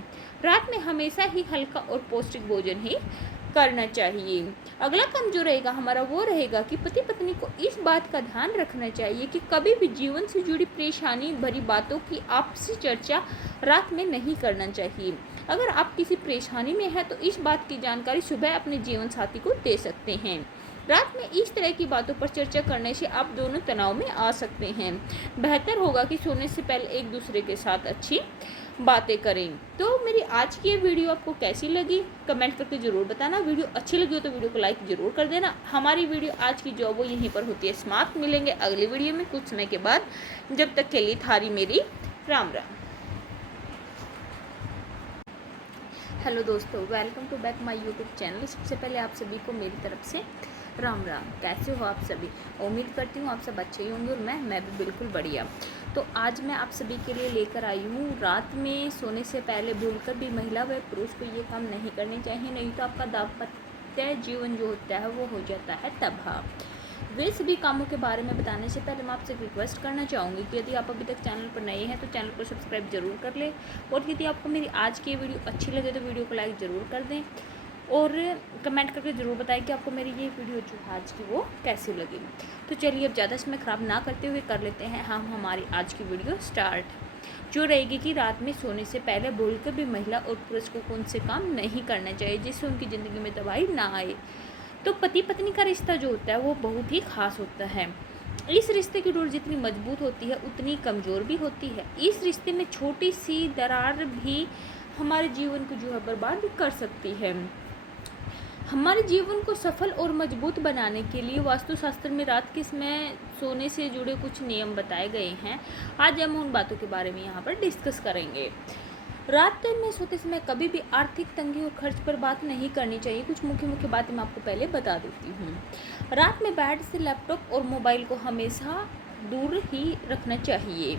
रात में हमेशा ही हल्का और पौष्टिक भोजन ही करना चाहिए। अगला काम जो रहेगा हमारा वो रहेगा कि पति पत्नी को इस बात का ध्यान रखना चाहिए कि कभी भी जीवन से जुड़ी परेशानी भरी बातों की आपसी चर्चा रात में नहीं करना चाहिए। अगर आप किसी परेशानी में हैं तो इस बात की जानकारी सुबह अपने जीवन साथी को दे सकते हैं। रात में इस तरह की बातों पर चर्चा करने से आप दोनों तनाव में आ सकते हैं। बेहतर होगा कि सोने से पहले एक दूसरे के साथ अच्छी बातें करें। तो मेरी आज की ये वीडियो आपको कैसी लगी कमेंट करके ज़रूर बताना। वीडियो अच्छी लगी हो तो वीडियो को लाइक ज़रूर कर देना। हमारी वीडियो आज की जो वो यहीं पर होती है समाप्त। मिलेंगे अगली वीडियो में कुछ समय के बाद। जब तक के लिए थारी मेरी राम राम। हेलो दोस्तों, welcome to back my YouTube channel. सबसे पहले आप सभी को मेरी तरफ से राम राम। कैसे हो आप सभी? उम्मीद करती हूँ आप सब अच्छे ही होंगे और मैं भी बिल्कुल बढ़िया। तो आज मैं आप सभी के लिए लेकर आई हूँ, रात में सोने से पहले भूलकर भी महिला व पुरुष को ये काम नहीं करने चाहिए, नहीं तो आपका दाम्पत्य जीवन जो होता है वो हो जाता है तबाह। वे सभी कामों के बारे में बताने से पहले मैं आपसे रिक्वेस्ट करना चाहूँगी कि यदि आप अभी तक चैनल पर नए हैं तो चैनल को सब्सक्राइब जरूर कर लें, और यदि आपको मेरी आज की वीडियो अच्छी लगे तो वीडियो को लाइक ज़रूर कर दें, और कमेंट करके ज़रूर बताएं कि आपको मेरी ये वीडियो जो आज की वो कैसी लगी। तो चलिए अब ज़्यादा समय ख़राब ना करते हुए कर लेते हैं हम हमारी आज की वीडियो स्टार्ट, जो रहेगी कि रात में सोने से पहले भूलकर भी महिला और पुरुष को कौन से काम नहीं करना चाहिए जिससे उनकी ज़िंदगी में तबाही ना आए। तो पति पत्नी का रिश्ता जो होता है वो बहुत ही खास होता है। इस रिश्ते की डोर जितनी मजबूत होती है उतनी कमज़ोर भी होती है। इस रिश्ते में छोटी सी दरार भी हमारे जीवन को जो है बर्बाद कर सकती है। हमारे जीवन को सफल और मजबूत बनाने के लिए वास्तुशास्त्र में रात के समय सोने से जुड़े कुछ नियम बताए गए हैं। आज हम उन बातों के बारे में यहाँ पर डिस्कस करेंगे। रात में सोते समय कभी भी आर्थिक तंगी और खर्च पर बात नहीं करनी चाहिए। कुछ मुख्य बातें मैं आपको पहले बता देती हूँ। रात में बेड से लैपटॉप और मोबाइल को हमेशा दूर ही रखना चाहिए।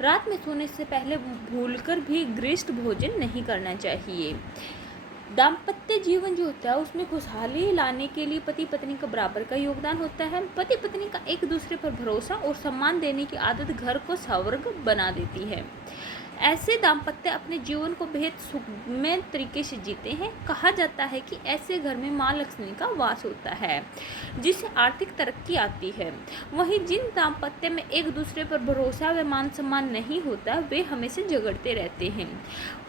रात में सोने से पहले भूलकर भी गरिष्ठ भोजन नहीं करना चाहिए। दाम्पत्य जीवन जो होता है उसमें खुशहाली लाने के लिए पति पत्नी का बराबर का योगदान होता है। पति पत्नी का एक दूसरे पर भरोसा और सम्मान देने की आदत घर को स्वर्ग बना देती है। ऐसे दाम्पत्य अपने जीवन को बेहद सुखमय तरीके से जीते हैं। कहा जाता है कि ऐसे घर में माँ लक्ष्मी का वास होता है जिससे आर्थिक तरक्की आती है। वहीं जिन दाम्पत्य में एक दूसरे पर भरोसा व मान सम्मान नहीं होता वे हमेशा झगड़ते रहते हैं।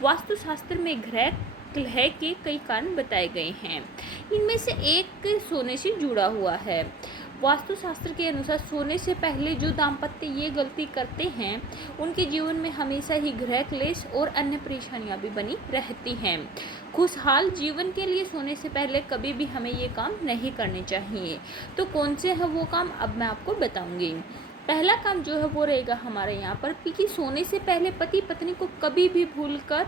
वास्तुशास्त्र में गृह कलह के कई कारण बताए गए हैं। इनमें से एक सोने से जुड़ा हुआ है। वास्तुशास्त्र के अनुसार सोने से पहले जो दाम्पत्य ये गलती करते हैं उनके जीवन में हमेशा ही गृह क्लेश और अन्य परेशानियां भी बनी रहती हैं। खुशहाल जीवन के लिए सोने से पहले कभी भी हमें ये काम नहीं करने चाहिए। तो कौन से है वो काम, अब मैं आपको बताऊंगी। पहला काम जो है वो रहेगा हमारे यहाँ पर कि सोने से पहले पति पत्नी को कभी भी भूलकर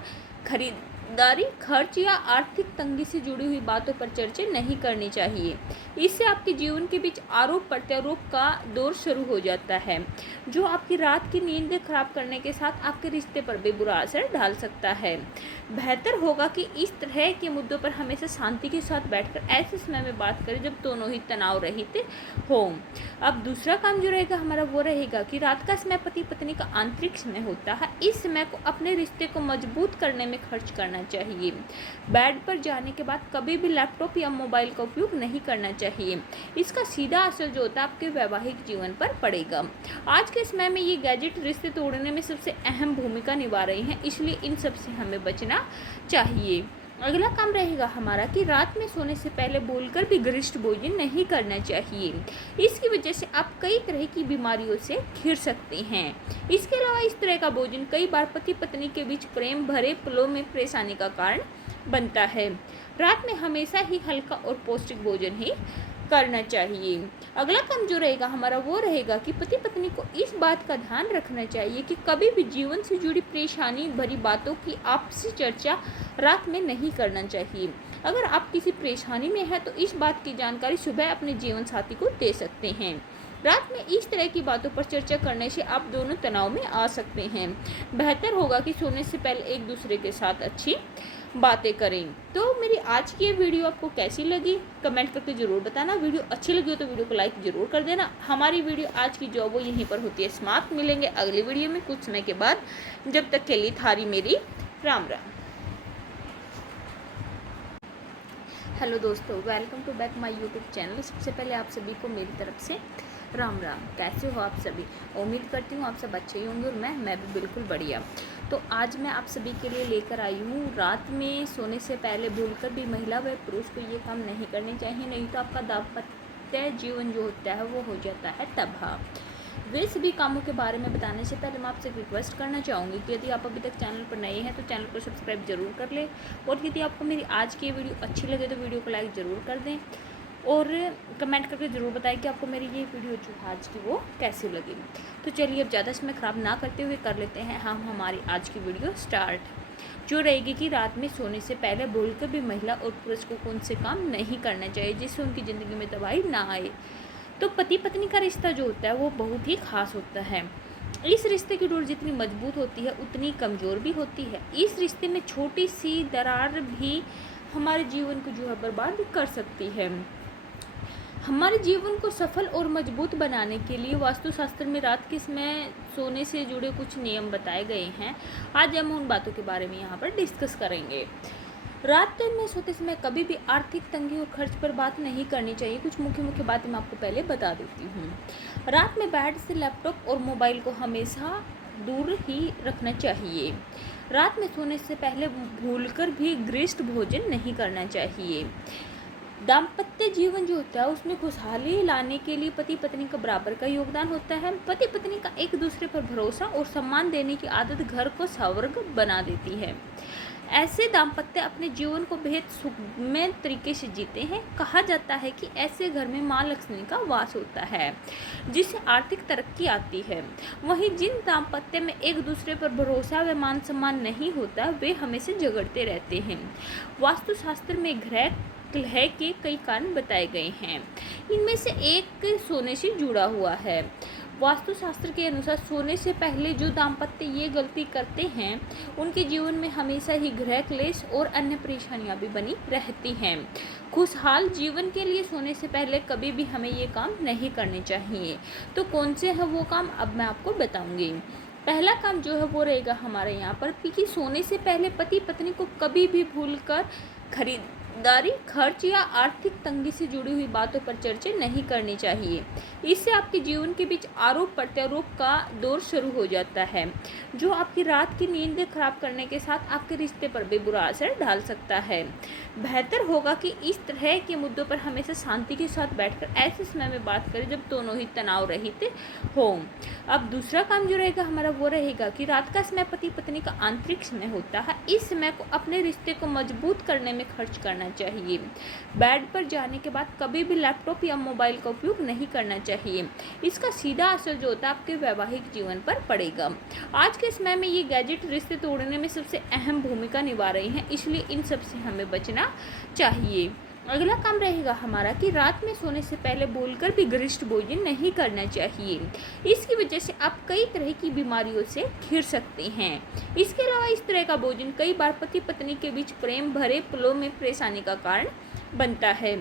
खरीदारी, खर्च या आर्थिक तंगी से जुड़ी हुई बातों पर चर्चा नहीं करनी चाहिए। इससे आपके जीवन के बीच आरोप प्रत्यारोप का दौर शुरू हो जाता है, जो आपकी रात की नींद खराब करने के साथ आपके रिश्ते पर भी बुरा असर डाल सकता है। बेहतर होगा कि इस तरह के मुद्दों पर हमेशा शांति के साथ बैठकर ऐसे समय में बात करें जब दोनों ही तनाव रहित हों। अब दूसरा काम जो रहेगा हमारा वो रहेगा कि रात का समय पति पत्नी का आंतरिक समय होता है। इस समय को अपने रिश्ते को मजबूत करने में खर्च करना चाहिए। बेड पर जाने के बाद कभी भी लैपटॉप या मोबाइल का उपयोग नहीं करना चाहिए। इसका सीधा असर जो होता है आपके वैवाहिक जीवन पर पड़ेगा। आज के समय में ये गैजेट रिश्ते तोड़ने में सबसे अहम भूमिका निभा रही हैं, इसलिए इन सब से हमें बचना चाहिए। अगला काम रहेगा हमारा कि रात में सोने से पहले बोलकर भी गरिष्ठ भोजन नहीं करना चाहिए। इसकी वजह से आप कई तरह की बीमारियों से घिर सकते हैं। इसके अलावा इस तरह का भोजन कई बार पति पत्नी के बीच प्रेम भरे पलों में परेशानी का कारण बनता है। रात में हमेशा ही हल्का और पौष्टिक भोजन ही करना चाहिए। अगला काम जो रहेगा हमारा वो रहेगा कि पति पत्नी को इस बात का ध्यान रखना चाहिए कि कभी भी जीवन से जुड़ी परेशानी भरी बातों की आपसी चर्चा रात में नहीं करना चाहिए। अगर आप किसी परेशानी में हैं तो इस बात की जानकारी सुबह अपने जीवन साथी को दे सकते हैं। रात में इस तरह की बातों पर चर्चा करने से आप दोनों तनाव में आ सकते हैं। बेहतर होगा कि सोने से पहले एक दूसरे के साथ अच्छी बातें करें। तो मेरी आज की ये वीडियो आपको कैसी लगी कमेंट करके ज़रूर बताना। वीडियो अच्छी लगी हो तो वीडियो को लाइक ज़रूर कर देना। हमारी वीडियो आज की जो वो यहीं पर होती है समाप्त। मिलेंगे अगली वीडियो में कुछ समय के बाद। जब तक के लिए थारी मेरी राम राम। हेलो दोस्तों, welcome to back my YouTube channel. सबसे पहले आप सभी को मेरी तरफ से राम राम। कैसे हो आप सभी? उम्मीद करती हूँ आप सब अच्छे ही होंगे और मैं भी बिल्कुल बढ़िया। तो आज मैं आप सभी के लिए लेकर आई हूँ, रात में सोने से पहले भूलकर भी महिला व पुरुष को ये काम नहीं करने चाहिए, नहीं तो आपका दाम्पत्य जीवन जो होता है वो हो जाता है तबाह। वे सभी कामों के बारे में बताने से पहले मैं आपसे रिक्वेस्ट करना चाहूँगी कि यदि आप अभी तक चैनल पर नए हैं तो चैनल को सब्सक्राइब जरूर कर लें, और यदि आपको मेरी आज की वीडियो अच्छी लगे तो वीडियो को लाइक ज़रूर कर दें और कमेंट करके ज़रूर बताएं कि आपको मेरी ये वीडियो जो आज की वो कैसी लगी। तो चलिए अब ज़्यादा समय ख़राब ना करते हुए कर लेते हैं हम हमारी आज की वीडियो स्टार्ट, जो रहेगी कि रात में सोने से पहले बोलकर भी महिला और पुरुष को कौन से काम नहीं करना चाहिए जिससे उनकी ज़िंदगी में तबाही ना आए। तो पति पत्नी का रिश्ता जो होता है वो बहुत ही खास होता है। इस रिश्ते की डोर जितनी मजबूत होती है उतनी कमज़ोर भी होती है। इस रिश्ते में छोटी सी दरार भी हमारे जीवन को जो है बर्बाद कर सकती है। हमारे जीवन को सफल और मजबूत बनाने के लिए वास्तुशास्त्र में रात के समय सोने से जुड़े कुछ नियम बताए गए हैं। आज हम उन बातों के बारे में यहाँ पर डिस्कस करेंगे। रात में सोते समय कभी भी आर्थिक तंगी और खर्च पर बात नहीं करनी चाहिए। कुछ मुख्य बातें मैं आपको पहले बता देती हूँ। रात में बेड से लैपटॉप और मोबाइल को हमेशा दूर ही रखना चाहिए। रात में सोने से पहले भूलकर भी गरिष्ठ भोजन नहीं करना चाहिए। दाम्पत्य जीवन जो होता है उसमें खुशहाली लाने के लिए पति पत्नी का बराबर का योगदान होता है। पति पत्नी का एक दूसरे पर भरोसा और सम्मान देने की आदत घर को स्वर्ग बना देती है। ऐसे दाम्पत्य अपने जीवन को बेहद सुखमय तरीके से जीते हैं। कहा जाता है कि ऐसे घर में माँ लक्ष्मी का वास होता है जिससे आर्थिक तरक्की आती है। वहीं जिन दाम्पत्य में एक दूसरे पर भरोसा व मान सम्मान नहीं होता वे हमेशा झगड़ते रहते हैं। वास्तुशास्त्र में ग्रह कलह के कई कारण बताए गए हैं, इनमें से एक सोने से जुड़ा हुआ है। वास्तुशास्त्र के अनुसार सोने से पहले जो दाम्पत्य ये गलती करते हैं उनके जीवन में हमेशा ही गृह क्लेश और अन्य परेशानियां भी बनी रहती हैं। खुशहाल जीवन के लिए सोने से पहले कभी भी हमें ये काम नहीं करने चाहिए। तो कौन से हैं वो काम अब मैं आपको बताऊंगी। पहला काम जो है वो रहेगा हमारे यहाँ पर कि सोने से पहले पति पत्नी को कभी भी भूलकर खरीदारी, खर्च या आर्थिक तंगी से जुड़ी हुई बातों पर चर्चा नहीं करनी चाहिए। इससे आपके जीवन के बीच आरोप प्रत्यारोप का दौर शुरू हो जाता है, जो आपकी रात की नींद खराब करने के साथ आपके रिश्ते पर भी बुरा असर डाल सकता है। बेहतर होगा कि इस तरह के मुद्दों पर हमेशा शांति के साथ बैठकर ऐसे समय में बात करें जब दोनों ही तनाव रहित हों। अब दूसरा काम जो रहेगा हमारा वो रहेगा कि रात का समय पति पत्नी का आंतरिक समय होता है। इस समय को अपने रिश्ते को मजबूत करने में खर्च करना चाहिए। बेड पर जाने के बाद कभी भी लैपटॉप या मोबाइल का उपयोग नहीं करना चाहिए। इसका सीधा असर जो होता है आपके वैवाहिक जीवन पर पड़ेगा। आज के समय में ये गैजेट रिश्ते तोड़ने में सबसे अहम भूमिका निभा रहे हैं, इसलिए इन सब से हमें बचना चाहिए। अगला काम रहेगा हमारा कि रात में सोने से पहले बोलकर भी गरिष्ठ भोजन नहीं करना चाहिए। इसकी वजह से आप कई तरह की बीमारियों से घिर सकते हैं। इसके अलावा इस तरह का भोजन कई बार पति पत्नी के बीच प्रेम भरे पलों में परेशानी का कारण बनता है।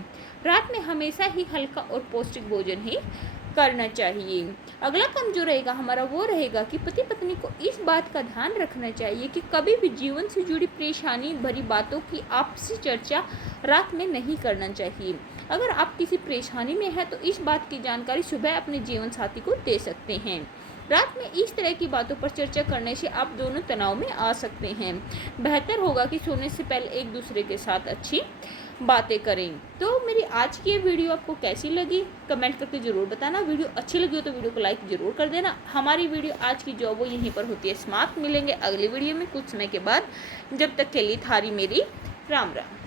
रात में हमेशा ही हल्का और पौष्टिक भोजन ही करना चाहिए। अगला काम जो रहेगा हमारा वो रहेगा कि पति पत्नी को इस बात का ध्यान रखना चाहिए कि कभी भी जीवन से जुड़ी परेशानी भरी बातों की आपसी चर्चा रात में नहीं करना चाहिए। अगर आप किसी परेशानी में हैं तो इस बात की जानकारी सुबह अपने जीवन साथी को दे सकते हैं। रात में इस तरह की बातों पर चर्चा करने से आप दोनों तनाव में आ सकते हैं। बेहतर होगा कि सोने से पहले एक दूसरे के साथ अच्छी बातें करें। तो मेरी आज की ये वीडियो आपको कैसी लगी कमेंट करके ज़रूर बताना। वीडियो अच्छी लगी हो तो वीडियो को लाइक ज़रूर कर देना। हमारी वीडियो आज की जो वो यहीं पर होती है समाप्त। मिलेंगे अगली वीडियो में कुछ समय के बाद। जब तक के लिए थारी मेरी राम राम।